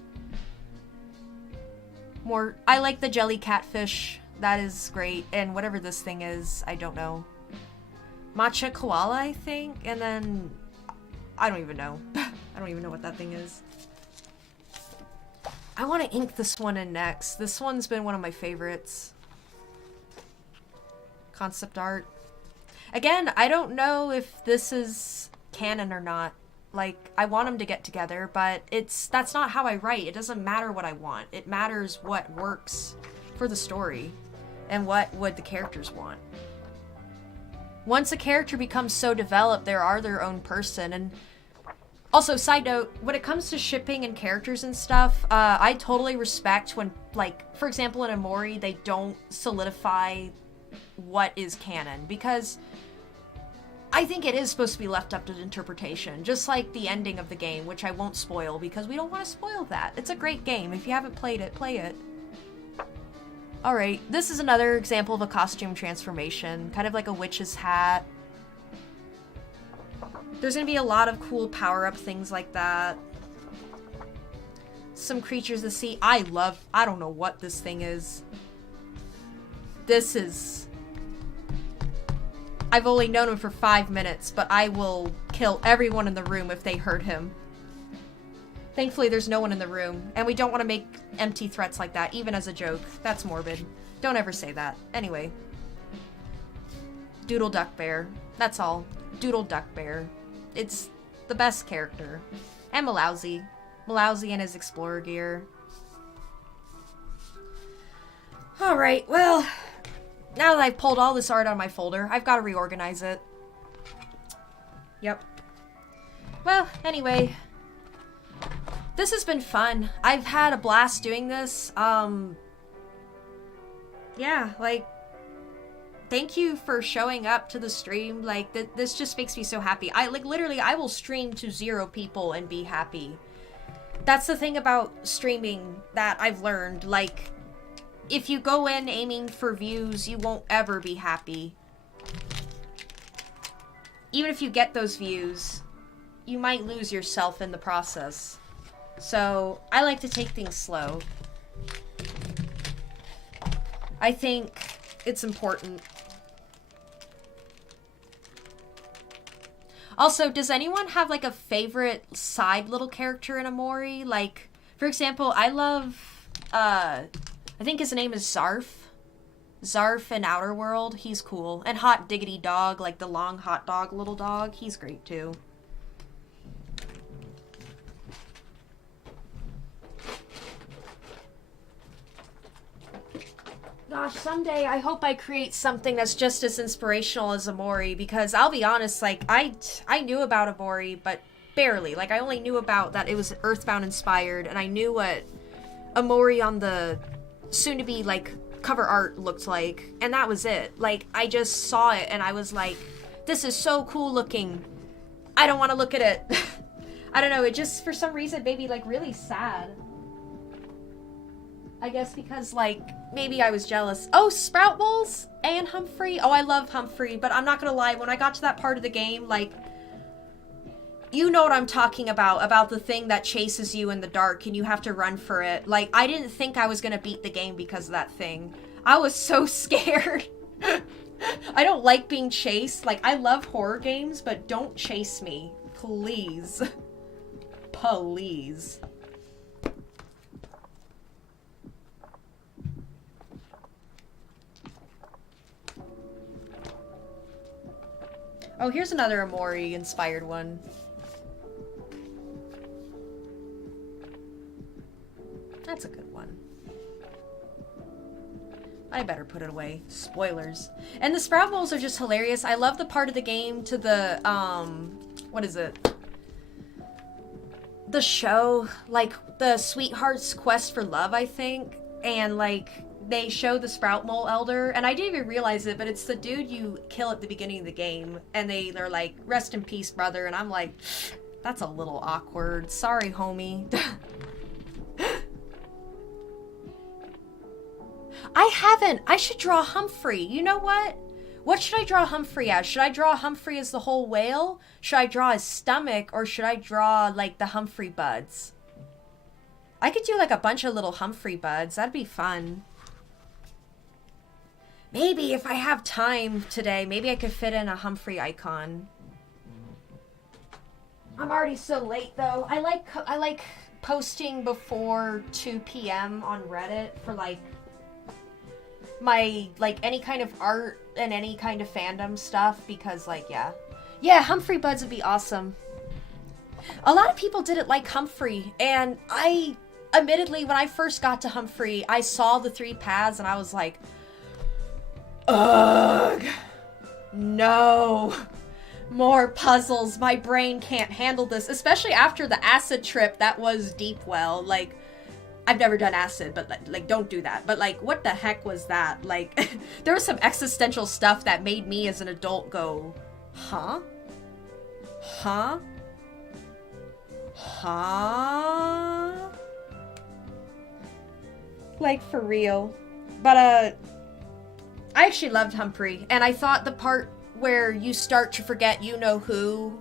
I like the jelly catfish. That is great. And whatever this thing is, I don't know. Matcha koala, I think? And then... I don't even know. I don't even know what that thing is. I want to ink this one in next. This one's been one of my favorites. Concept art. Again, I don't know if this is canon or not. Like, I want them to get together, but that's not how I write. It doesn't matter what I want. It matters what works for the story and what would the characters want. Once a character becomes so developed, they are their own person. And also, side note, when it comes to shipping and characters and stuff, I totally respect when, like, for example, in Omori, they don't solidify what is canon, because I think it is supposed to be left up to interpretation, just like the ending of the game, which I won't spoil because we don't want to spoil that. It's a great game. If you haven't played it, play it. Alright, this is another example of a costume transformation, kind of like a witch's hat. There's gonna be a lot of cool power-up things like that. Some creatures to see. I don't know what this thing is. I've only known him for 5 minutes, but I will kill everyone in the room if they hurt him. Thankfully, there's no one in the room, and we don't want to make empty threats like that, even as a joke. That's morbid. Don't ever say that. Anyway. Doodle Duck Bear. That's all. Doodle Duck Bear. It's the best character. And Malowsy. Malowsy and his explorer gear. Alright, well, now that I've pulled all this art out of my folder, I've got to reorganize it. Yep. Well, anyway, this has been fun. I've had a blast doing this. Yeah, like, thank you for showing up to the stream. Like, this just makes me so happy. Literally, I will stream to 0 people and be happy. That's the thing about streaming that I've learned. Like, if you go in aiming for views, you won't ever be happy. Even if you get those views, you might lose yourself in the process. So, I like to take things slow. I think it's important. Also, does anyone have, like, a favorite side little character in Omori? Like, for example, I love, I think his name is Zarf. Zarf in Outer World. He's cool. And Hot Diggity Dog, like the long hot dog little dog. He's great, too. Gosh, someday I hope I create something that's just as inspirational as Omori, because I'll be honest, like, I knew about Omori, but barely. Like, I only knew about that it was Earthbound inspired, and I knew what Omori on the soon-to-be, like, cover art looked like, and that was it. Like, I just saw it, and I was like, this is so cool looking. I don't want to look at it. I don't know, it just, for some reason, made me, like, really sad. I guess because, like, maybe I was jealous. Oh, Sprout Bowls and Humphrey. Oh, I love Humphrey, but I'm not gonna lie, when I got to that part of the game, like, you know what I'm talking about the thing that chases you in the dark and you have to run for it. Like, I didn't think I was gonna beat the game because of that thing. I was so scared. I don't like being chased. Like, I love horror games, but don't chase me. Please. Please. Oh, here's another Omori-inspired one. That's a good one. I better put it away. Spoilers. And the Sprout Bowls are just hilarious. I love the part of the game to the, what is it? The show, like, the Sweetheart's Quest for Love, I think. And, like, they show the Sprout Mole Elder, and I didn't even realize it, but it's the dude you kill at the beginning of the game, and they're like, rest in peace, brother, and I'm like, that's a little awkward. Sorry, homie. I should draw Humphrey. You know what? What should I draw Humphrey as? Should I draw Humphrey as the whole whale? Should I draw his stomach, or should I draw, like, the Humphrey buds? I could do, like, a bunch of little Humphrey buds. That'd be fun. Maybe if I have time today, maybe I could fit in a Humphrey icon. I'm already so late, though. I like posting before 2 p.m. on Reddit for, like, my, like, any kind of art and any kind of fandom stuff, because, like, yeah. Yeah, Humphrey buds would be awesome. A lot of people didn't like Humphrey, and admittedly, when I first got to Humphrey, I saw the 3 paths, and I was like, ugh, no, more puzzles. My brain can't handle this, especially after the acid trip that was Deepwell. Like, I've never done acid, but, like, don't do that. But, like, what the heck was that? Like, there was some existential stuff that made me as an adult go, huh? Huh? Huh? Like, for real. But, I actually loved Humphrey, and I thought the part where you start to forget you know who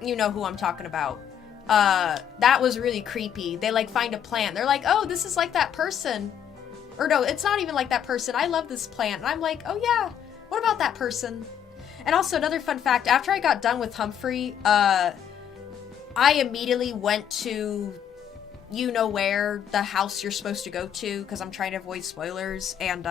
I'm talking about. That was really creepy. They, like, find a plant. They're like, oh, this is like that person. Or no, it's not even like that person. I love this plant. And I'm like, oh yeah, what about that person? And also, another fun fact, after I got done with Humphrey, I immediately went to you-know-where, the house you're supposed to go to, because I'm trying to avoid spoilers, and,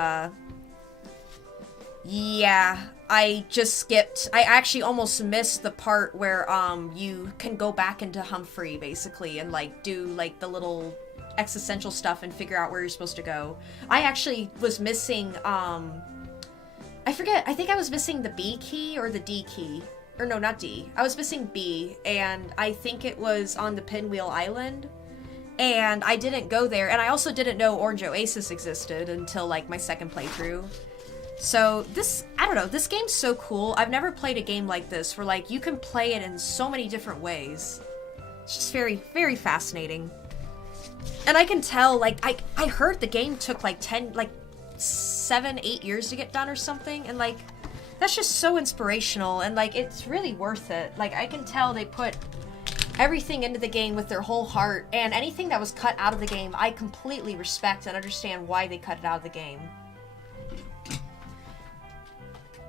yeah, I just skipped. I actually almost missed the part where, you can go back into Humphrey, basically, and, like, do, like, the little existential stuff and figure out where you're supposed to go. I actually was missing, I forget, I think I was missing the B key or the D key. Or no, not D. I was missing B, and I think it was on the Pinwheel Island. And I didn't go there, and I also didn't know Orange Oasis existed until, like, my second playthrough. So, this I don't know, this game's so cool. I've never played a game like this where, like, you can play it in so many different ways. It's just very, very fascinating. And I can tell, like, I heard the game took, like, 7, 8 years to get done or something, and, like, that's just so inspirational, and, like, it's really worth it. Like, I can tell they put everything into the game with their whole heart, and anything that was cut out of the game, I completely respect and understand why they cut it out of the game.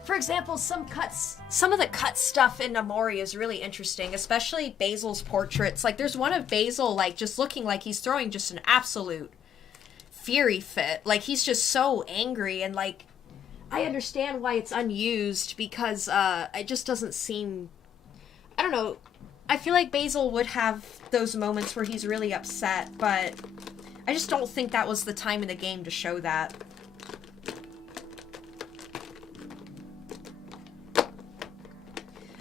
For example, some of the cut stuff in Omori is really interesting, especially Basil's portraits. Like, there's one of Basil, like, just looking like he's throwing just an absolute fury fit. Like, he's just so angry, and, like, I understand why it's unused, because, it just doesn't seem... I don't know. I feel like Basil would have those moments where he's really upset, but I just don't think that was the time in the game to show that.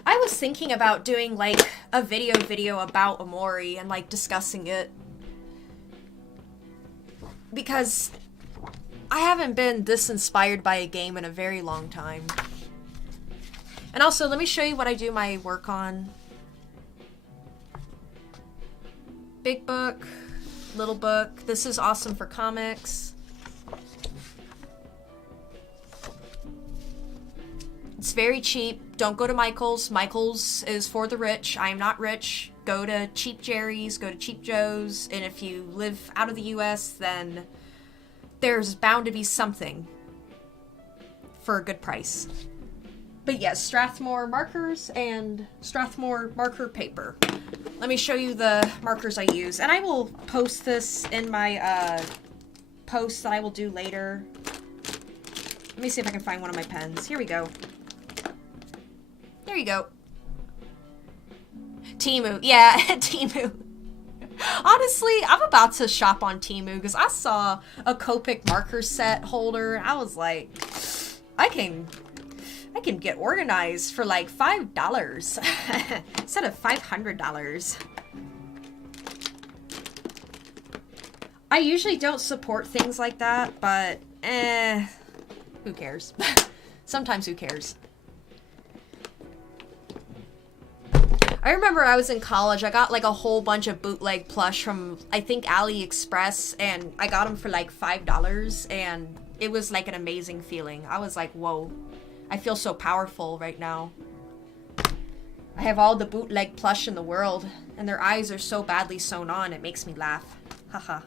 I was thinking about doing, like, a video about Omori and, like, discussing it. Because I haven't been this inspired by a game in a very long time. And also, let me show you what I do my work on. Big book, little book. This is awesome for comics. It's very cheap. Don't go to Michael's. Michael's is for the rich. I am not rich. Go to Cheap Jerry's, go to Cheap Joe's, and if you live out of the US, then there's bound to be something for a good price. But yes, Strathmore markers and Strathmore marker paper. Let me show you the markers I use. And I will post this in my post that I will do later. Let me see if I can find one of my pens. Here we go. There you go. Temu. Yeah, Temu. Honestly, I'm about to shop on Temu because I saw a Copic marker set holder. I was like, I can get organized for like $5 instead of $500. I usually don't support things like that, but who cares? Sometimes who cares? I remember I was in college, I got like a whole bunch of bootleg plush from, I think, AliExpress, and I got them for like $5, and it was like an amazing feeling. I was like, whoa, I feel so powerful right now. I have all the bootleg plush in the world, and their eyes are so badly sewn on, it makes me laugh. Haha.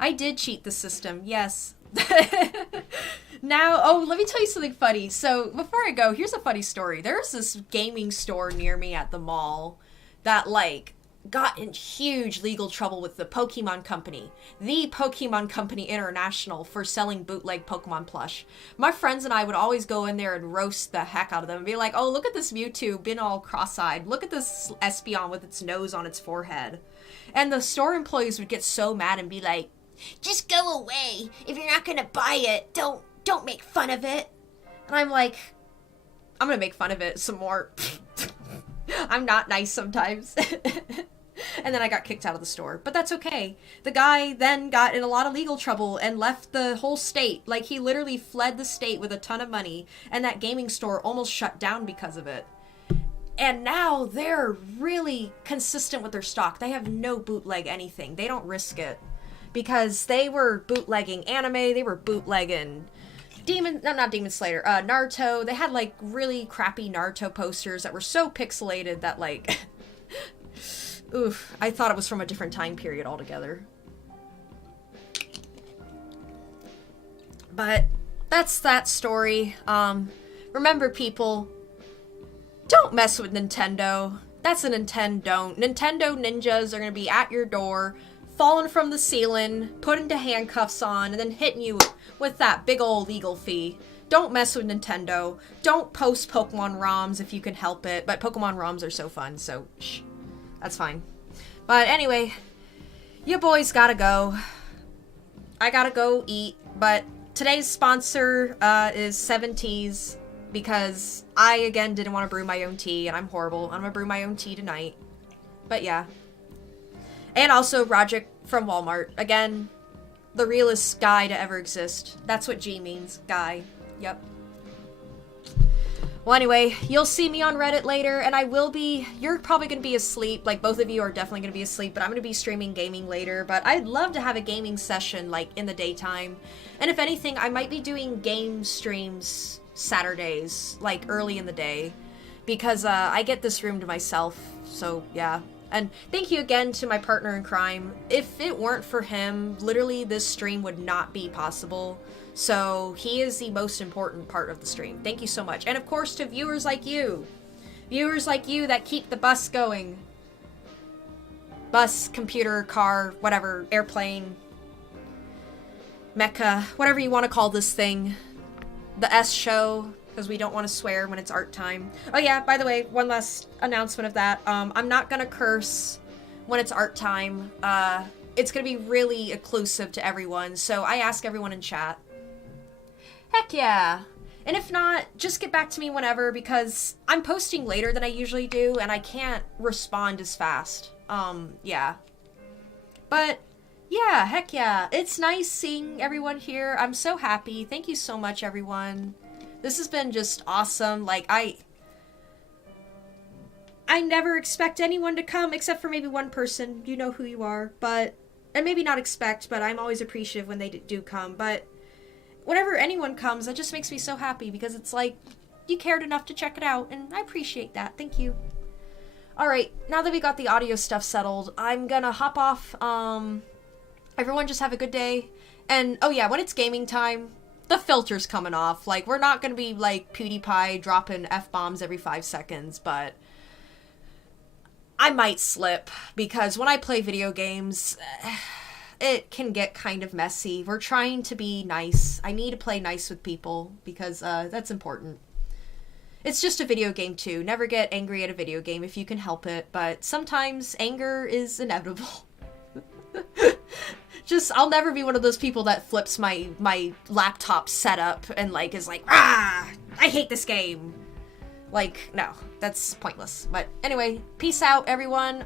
I did cheat the system, yes. Now, oh, let me tell you something funny. So, before I go, here's a funny story. There's this gaming store near me at the mall that, like, got in huge legal trouble with the Pokemon Company. The Pokemon Company International for selling bootleg Pokemon plush. My friends and I would always go in there and roast the heck out of them and be like, oh, look at this Mewtwo been all cross-eyed. Look at this Espeon with its nose on its forehead. And the store employees would get so mad and be like, just go away. If you're not gonna buy it, don't make fun of it. And I'm like, I'm gonna make fun of it some more. I'm not nice sometimes. And then I got kicked out of the store. But that's okay. The guy then got in a lot of legal trouble and left the whole state. Like, he literally fled the state with a ton of money, and that gaming store almost shut down because of it. And now they're really consistent with their stock. They have no bootleg anything. They don't risk it. Because they were bootlegging anime, they were bootlegging not Demon Slayer, Naruto. They had, like, really crappy Naruto posters that were so pixelated that, like, oof, I thought it was from a different time period altogether. But that's that story. Remember, people, don't mess with Nintendo. That's a Nintendo. Nintendo ninjas are gonna be at your door, falling from the ceiling, put into handcuffs on, and then hitting you with that big old legal fee. Don't mess with Nintendo. Don't post Pokemon ROMs if you can help it, but Pokemon ROMs are so fun, so shh, that's fine. But anyway, you boys gotta go. I gotta go eat, but today's sponsor is 70s. because I, again, didn't want to brew my own tea, and I'm horrible. I'm gonna brew my own tea tonight. But yeah. And also Rogic from Walmart. Again, the realest guy to ever exist. That's what G means. Guy. Yep. Well, anyway, you'll see me on Reddit later, and I will be... You're probably going to be asleep. Like, both of you are definitely going to be asleep, but I'm going to be streaming gaming later. But I'd love to have a gaming session, like, in the daytime. And if anything, I might be doing game streams Saturdays, like, early in the day. Because, I get this room to myself, so, yeah. And thank you again to my partner in crime. If it weren't for him, literally this stream would not be possible. So he is the most important part of the stream. Thank you so much. And of course to viewers like you. Viewers like you that keep the bus going. Bus, computer, car, whatever, airplane, mecha, whatever you want to call this thing. The S show, because we don't want to swear when it's art time. Oh yeah, by the way, one last announcement of that. I'm not gonna curse when it's art time. It's gonna be really inclusive to everyone, so I ask everyone in chat. Heck yeah! And if not, just get back to me whenever, because I'm posting later than I usually do, and I can't respond as fast. Yeah. But, yeah, heck yeah. It's nice seeing everyone here. I'm so happy. Thank you so much, everyone. This has been just awesome. Like, I never expect anyone to come, except for maybe one person. You know who you are, but... And maybe not expect, but I'm always appreciative when they do come, but... Whenever anyone comes, that just makes me so happy, because it's like, you cared enough to check it out, and I appreciate that. Thank you. Alright, now that we got the audio stuff settled, I'm gonna hop off. Everyone just have a good day. And, oh yeah, when it's gaming time, the filter's coming off. Like, we're not gonna be, like, PewDiePie dropping F-bombs every 5 seconds, but... I might slip, because when I play video games... It can get kind of messy. We're trying to be nice. I need to play nice with people because that's important. It's just a video game too. Never get angry at a video game if you can help it, but sometimes anger is inevitable. I'll never be one of those people that flips my laptop setup and like is like, ah, I hate this game. Like, no, that's pointless. But anyway, peace out everyone.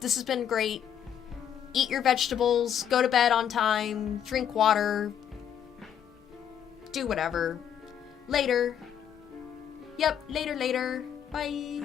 This has been great. Eat your vegetables, go to bed on time, drink water, do whatever. Later. Yep, later. Bye.